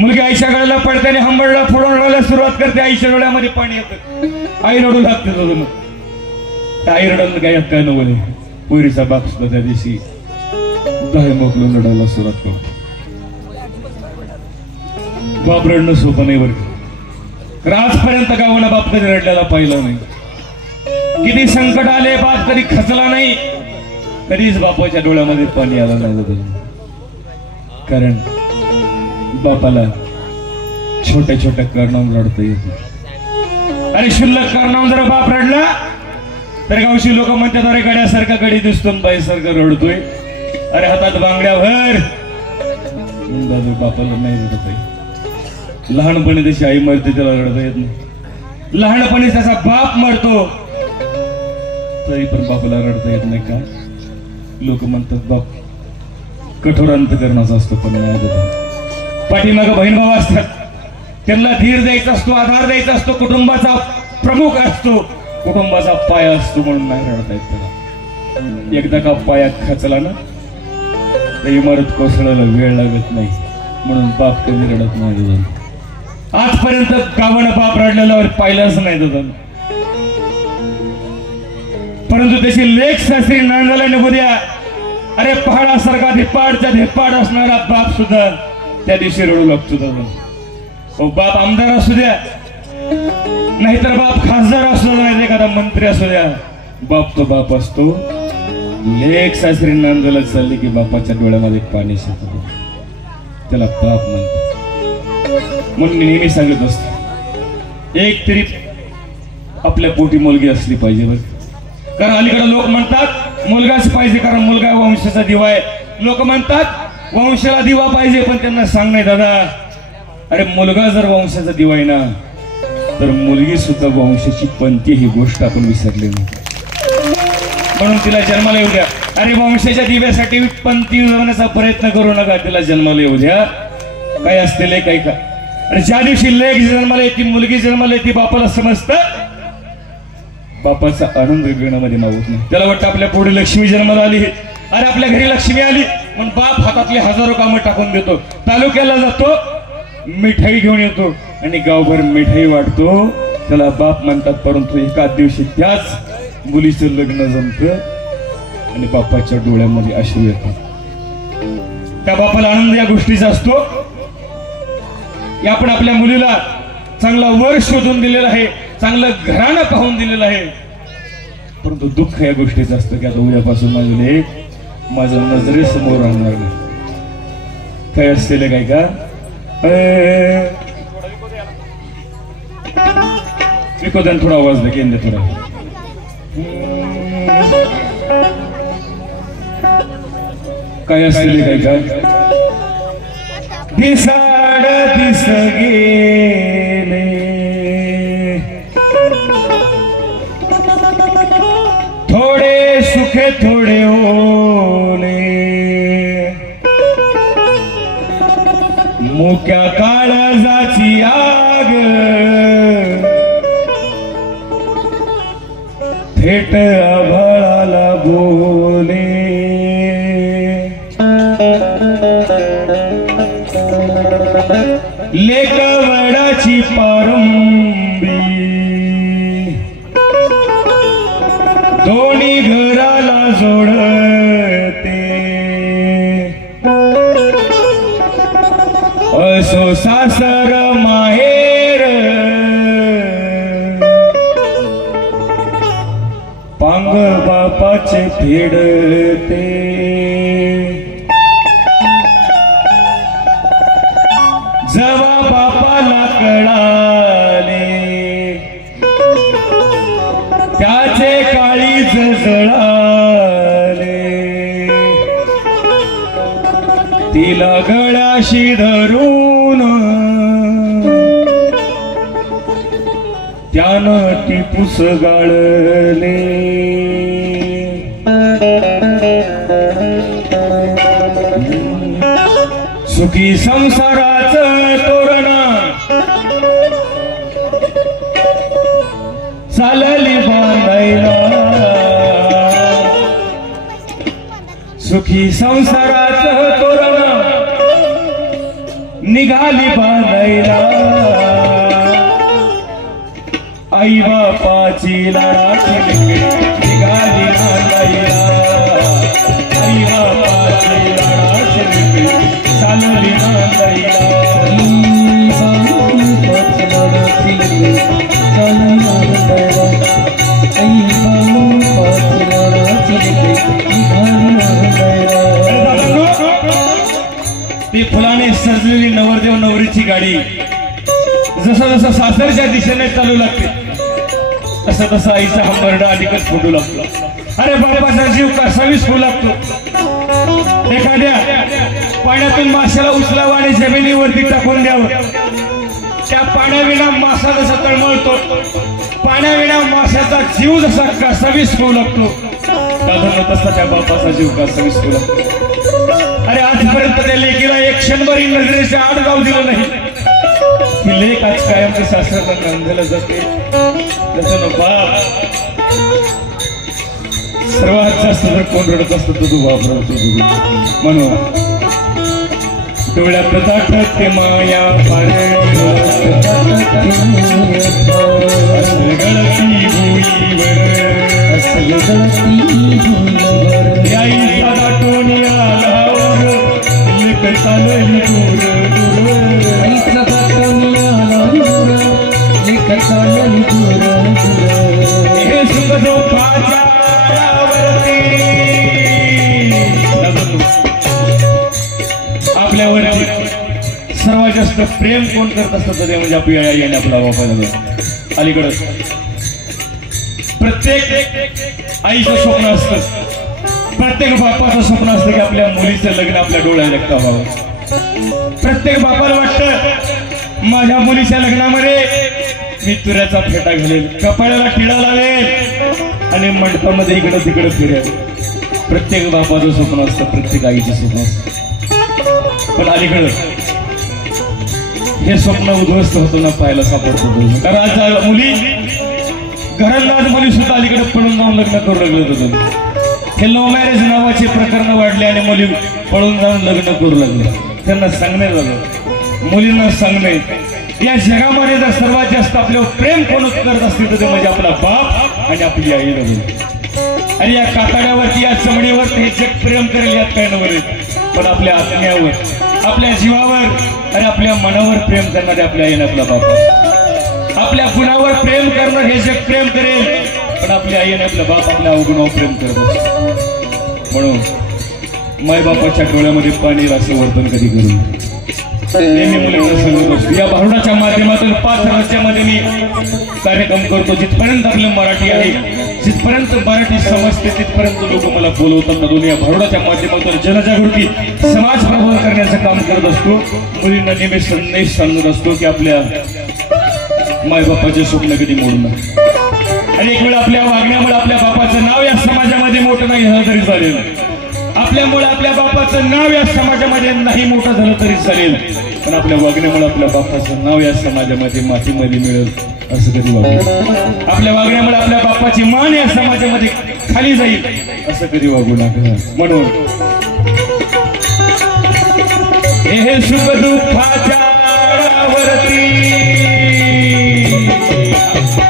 मुलगी आईच्या गळ्याला पडते आणि हंबरडा फोडून रडायला सुरुवात करते. आईच्या डोळ्यामध्ये पाणी येतं, आई रडू लागते. दादा आई रडायला काय काय नवले. पोरीचा बाप सुद्धा त्या दिवशी दहा मोकलून रडायला सुरुवात करतो. बाप रडणं सोपं नाही बरं, कारण आजपर्यंत गावाला बाप कधी रडल्याला पाहिलं नाही. किती संकट आले, बाप कधी खचला नाही, कधीच बापाच्या डोळ्यामध्ये पाणी आलं नाही. कारण बापाला छोट्या छोट्या कारणावरून रडता येत. आणि शुल्लक कारणावरून जर बाप रडला तर गावची लोक म्हणतात, अरे गड्यासारखा गडी दिसतो, बाईसारखा रडतोय, अरे हातात बांगड्या भर. दादू बापाला नाही रडत आहे. लहानपणी त्याची आई मरते, त्याला रडता येत नाही. लहानपणी त्याचा बाप मरतो तरी पण बापाला रडता येत नाही. का लोक म्हणतात बाप कठोर अंतकरणाचा असतो, पण नाही. पाठीमागं बहीण भाऊ असतात, त्यांना धीर द्यायचा असतो, आधार द्यायचा असतो, कुटुंबाचा प्रमुख असतो, कुटुंबाचा पाया असतो, म्हणून नाही रडता येत त्याला. एकदा का पाया खचला ना तर इमारत कोसळायला वेळ लागत नाही, म्हणून बाप कधी रडत नाही. आजपर्यंत गावानं बाप रडलेल्यावर पाहिलंच नाही दादा. परंतु त्याची लेक सासरी नांदाला निघू द्या, अरे पहाडासारखा धिप्पाडच्या धिप्पाड असणारा बाप सुद्धा त्या दिवशी रडू लागतो दादा. बाप आमदार असू द्या, नाहीतर बाप खासदार असू द्या, नाही एखादा मंत्री असू द्या, बाप तो बाप असतो. लेक सासरी नांदाला चालली की बापाच्या डोळ्यामध्ये पाणी शिरतं, त्याला बाप म्हणतो. म्हणून मी नेहमी सांगत असतो, एक तरी आपल्या पोटी मुलगी असली पाहिजे बरं. कारण अलीकडे लोक म्हणतात मुलगाच पाहिजे, कारण मुलगा वंशाचा दिवा आहे. लोक म्हणतात वंशाला दिवा पाहिजे, पण त्यांना सांग नाही दादा, अरे मुलगा जर वंशाचा दिवा आहे ना, तर मुलगी सुद्धा वंशाची पंथी, ही गोष्ट आपण विसरली नाही. म्हणून तिला जन्माला येऊ द्या. अरे वंशाच्या दिव्यासाठी पंथी उजवण्याचा प्रयत्न करू नका, तिला जन्माला येऊ द्या. काय असते लेख काय का. आणि ज्या दिवशी लेख जन्माला येते, मुलगी जन्माला येते, बापाला समजतं बापाचा आनंद घेण्यामध्ये मावत नाही. त्याला वाटतं आपल्या पुढे लक्ष्मी जन्माला आली, अरे आपल्या घरी लक्ष्मी आली, म्हणून बाप हातातले हजारो कामं टाकून देतो, तालुक्याला जातो, मिठाई घेऊन येतो आणि गावभर मिठाई वाटतो, त्याला बाप म्हणतात. परंतु एकाच दिवशी त्याच मुलीचं लग्न जमतं आणि बापाच्या डोळ्यामध्ये अश्रू येतात. त्या बापाला आनंद या गोष्टीचा असतो. आपण आपल्या मुलीला चांगला वर शोधून दिलेला आहे, चांगलं घराणं पाहून दिलेलं आहे, परंतु दुःख या गोष्टीचं असतं की आता उद्यापासून माझे लेक माझ्या नजरेसमोर राहणार नाही. काय असलेलं काय का विकोदान थोडा आवाज दे, केंद्र थोडा. काय असलेले काय का दिसाड दिस गेले, थोडे सुखे थोडे ओले, मुक्या काळजाची आग थेट आभाळाला बोले. लेकवडाची पारंबी दोन्ही घराला जोडते, असो सासर माहेर पांग बापाचे फेडते. जवा बापाला कळा तिला गळ्याशी धरून त्यानं टिपूस गाळले सुखी संसाराचं तोरण चालली बांधायला सुखी संसाराचं तोरण निघाली बांधायला आई बापाची लाडाची निघाली बांधायला आई बापाची लाडाची चालली बांधायला ती फुलाने सजलेली नवरदेव नवरीची गाडी जसं जसं सासरच्या दिशेने चालू लागते तसं तसं आईचा हंबरडा अधिकच फुटू लागतो. अरे बापाचा जीव कसावीस फुलू लागतो. एखाद्या पाण्यातून माशाला उचलावं आणि जमिनीवरती टाकून द्यावं. त्या पाण्याविना मासा जसा तळमळतो पाण्याविना माशाचा जीव जसा कसावीस फुलू लागतो तसा त्या बापाचा जीव कसावीस फुलू लागतो. अरे आजपर्यंत त्या लेकीला एक क्षणभरी नजरेच्या आड जाऊ दिलं नाही. ही लेक आज कायमच्या सासऱ्याला नांदायला जाते तसं बाप सर्वात जास्त जर कोण रडत असतं तर तू बाप रडतो. म्हणून डोळ्यात दाखवते माया गळती भुईवर आईचा दाटून आलावर लेक चालली दूर आईचा दाटून आलावर लेक चालली दूर हे सुख दुःखाच्या आपल्यावरती सर्वात जास्त प्रेम कोण करत असतं ते म्हणजे आपली आई आणि आपला बापाला. अलीकडं प्रत्येक आईचं स्वप्न असतं प्रत्येक बापाचं स्वप्न असतं की आपल्या मुलीचं लग्न आपल्या डोळ्यात एकटा व्हावं. प्रत्येक बापाला वाटतं माझ्या मुलीच्या लग्नामध्ये मी तुऱ्याचा फेटा घालेल कपाळाला टिळा लावेल आणि मंडपामध्ये इकडं तिकडं फिरेल. प्रत्येक बापाचं स्वप्न असतं प्रत्येक आईचं स्वप्न असतं. पण अलीकडं हे स्वप्न उद्ध्वस्त होताना पाहायला सापडतो. कारण आज मुली घरांना आज मुली सुद्धा अलीकडे पळून जाऊन लग्न करू लागले होते. हे लव्ह मॅरेज नावाचे प्रकरण वाढले आणि मुली पळून जाऊन लग्न करू लागले. त्यांना सांगणे झालं मुलींना सांगणे या जगामध्ये जर सर्वात जास्त आपल्यावर प्रेम कोण करत असतील तर ते म्हणजे आपला बाप आणि आपली आई नव्हे. आणि या कातड्यावरती या चमडीवर हे जग प्रेम करेल यात काय नव्हे. पण आपल्या आत्म्यावर आपल्या जीवावर आणि आपल्या मनावर प्रेम करणारे आपल्या आईने आपला बाप. आपल्या गुणावर प्रेम करणं हे जग प्रेम करेल पण आपल्या आईने आपला बाप आपल्या अवगुणावर प्रेम करत असतो. म्हणून मायबापाच्या डोळ्यामध्ये पाणी असं वर्तन कधी करू नेहमी मुलींना सांगत असतो. या भारुडाच्या माध्यमातून 5 राज्यामध्ये मी कार्यक्रम करतो. जिथपर्यंत आपलं मराठी आहे जिथपर्यंत मराठी समजते तिथपर्यंत लोक मला बोलवतात. म्हणून या भारुडाच्या माध्यमातून जनजागृती समाज प्रबोधन करण्याचं काम करत असतो. मुलींना नेहमी संदेश सांगत असतो की आपल्या मायबापाचे स्वप्न कधी मोडू नये. आणि एक वेळ आपल्या वागण्यामुळे आपल्या बापाचं नाव या समाजामध्ये मोठं नाही झालं तरी चालेल. आपल्यामुळे आपल्या बापाचं नाव या समाजामध्ये नाही मोठं झालं तरी चालेल पण आपल्या वागण्यामुळे आपल्या बापाचं नाव या समाजामध्ये मातीमध्ये मिळेल असं कधी वागू. आपल्या वागण्यामुळे आपल्या बापाची मान या समाजामध्ये खाली जाईल असं कधी वागू नका. म्हणून हे सुख दुःखाच्या आळावरती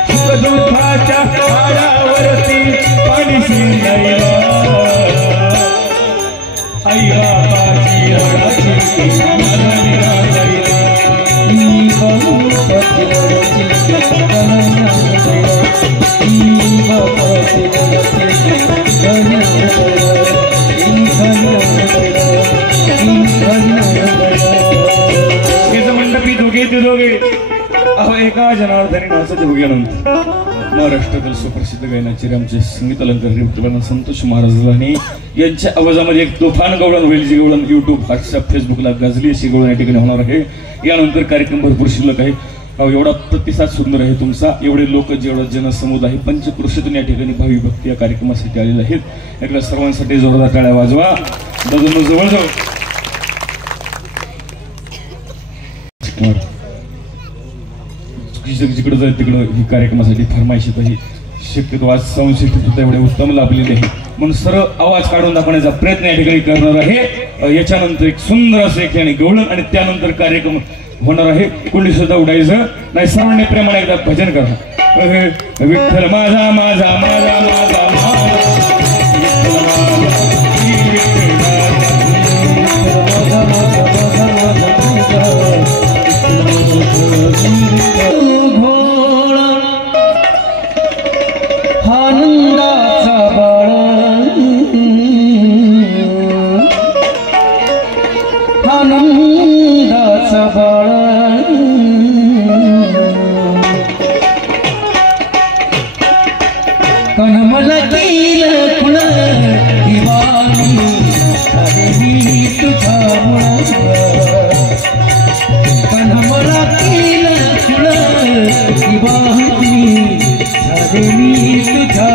सुख दुःखाच्या आळावरती पाणी शिंदायला आई बापाची रडाची माझा निराळायला मंडपी दोघे ते दोघे अहो एका जनार्दनी नाचत उगे नंतर महाराष्ट्रातील सुप्रसिद्ध गायनाचे आमचे संगीत अलंकार रिप्तवान संतोष महाराज आणि यांच्या आवाजामध्ये एक तुफान गवळण होईल, जी गवळण युट्यूब, व्हॉट्सअप, फेसबुकला गाजली अशी गवळण या ठिकाणी होणार आहे. यानंतर कार्यक्रम भरपूर शिल्लक आहे. एवढा प्रतिसाद सुंदर आहे तुमचा, एवढे लोक, जेवढा जनसमुदाय पंचक्रोशीतून या ठिकाणी भावी भक्ती या कार्यक्रमासाठी आलेले आहेत. एकदा सर्वांसाठी जोरदार टाळ्या वाजवा. दादा जवळ जाऊ. जिकडे जाईल तिकडं ही कार्यक्रमासाठी फरमाईश येत आहे. शक्यतो आज साऊंड सिस्टम सुद्धा एवढे उत्तम लाभलेले आहे, म्हणून सरळ आवाज काढून दाखवण्याचा प्रयत्न या ठिकाणी करणार आहे. याच्यानंतर एक सुंदर असं एक ठिकाणी गवळण आणि त्यानंतर कार्यक्रम होणार आहे. कुणी सुद्धा उडायचं नाही, सर्वांनी प्रेमाने एकदा भजन करा. विठ्ठल माझा माझा माझा माझा आनंदाचा बाळ, आनंदाचा बाळ, कणमला केलं कुळ दिवाणी, अरे मी तुझा कणमला केलं कुळ दिवाणी, अरे मी तुझा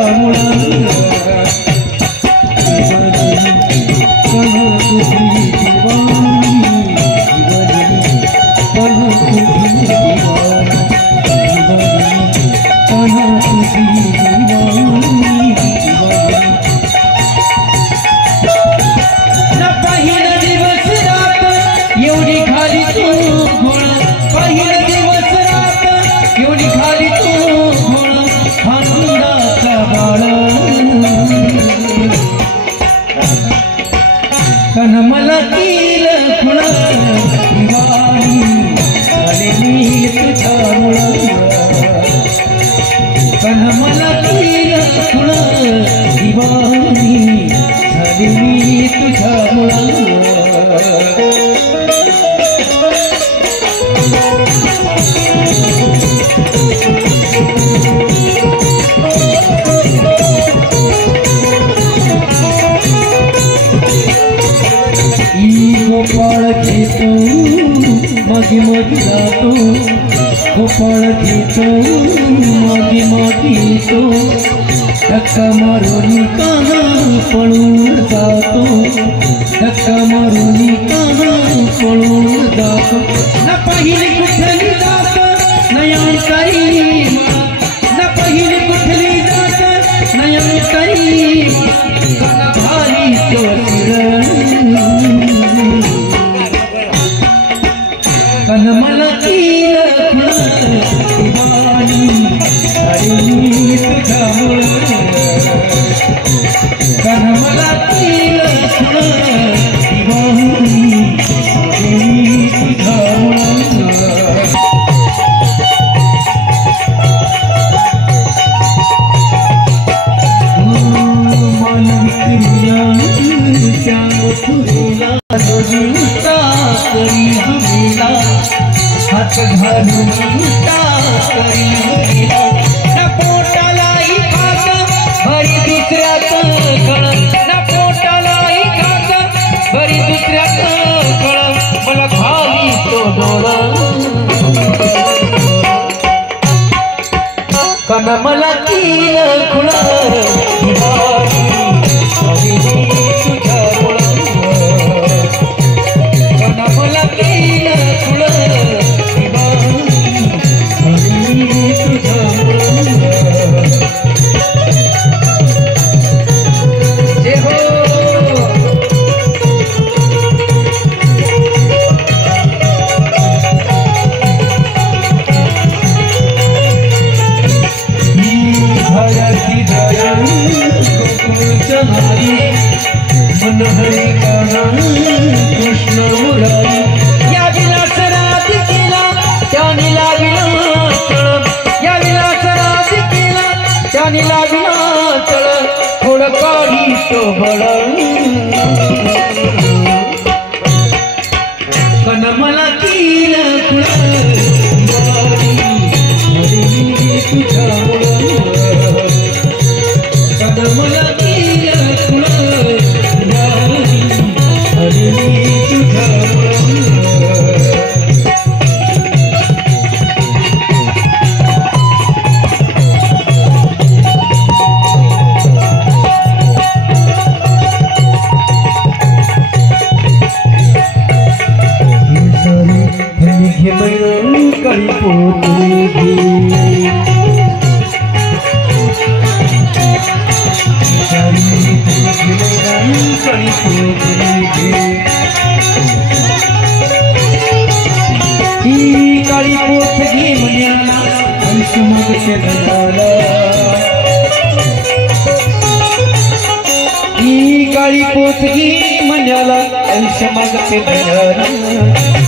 पहिला दिवस रात एवढी खाली तू घोळ, पहिला दिवस रात एवढी खाली तू घोळ, आनंदाचा बाळ, कणमला केलं खुळ दिवाणी, अरे मी तुझ्या मुळ, कणमला केलं खुळ दिवाणी, अरे मी तुझ्या मुळ. गोपाळ घेतो मागे मागे जातो, गोपाळ घेतो मागे मागे येतो, धक्का मारून कहाँ पळून जातो, धक्का मारून कहाँ पळून जातो. न पहिले कुठली जात नयनकारी, न पहिले कुठली जात नयनकारी, भारी तो कणमला केलं खुळ दिवाणी, अरे मी तुझ्या मुळ, कणमला केलं खुळ दिवाणी, अरे मी तुझ्या मुळ. हात घालून करी न पोटालाही खात भरी दुसऱ्यात कळ, न पोटालाही खात भरी दुसऱ्यात कळ, मला खाली तो डोळ, कणमला केलं खुळ दिवाणी, अरे मी तुझ्या मुळ, कणमला केलं खुळ दिवाणी, अरे मी तुझ्या मुळ. जय हो. भया घे मैन काळी पोतरी घे ही काळी पोत घे मन्याला अंश मागते धनाला ही काळी पोत घे मन्याला अंश मागते धनाला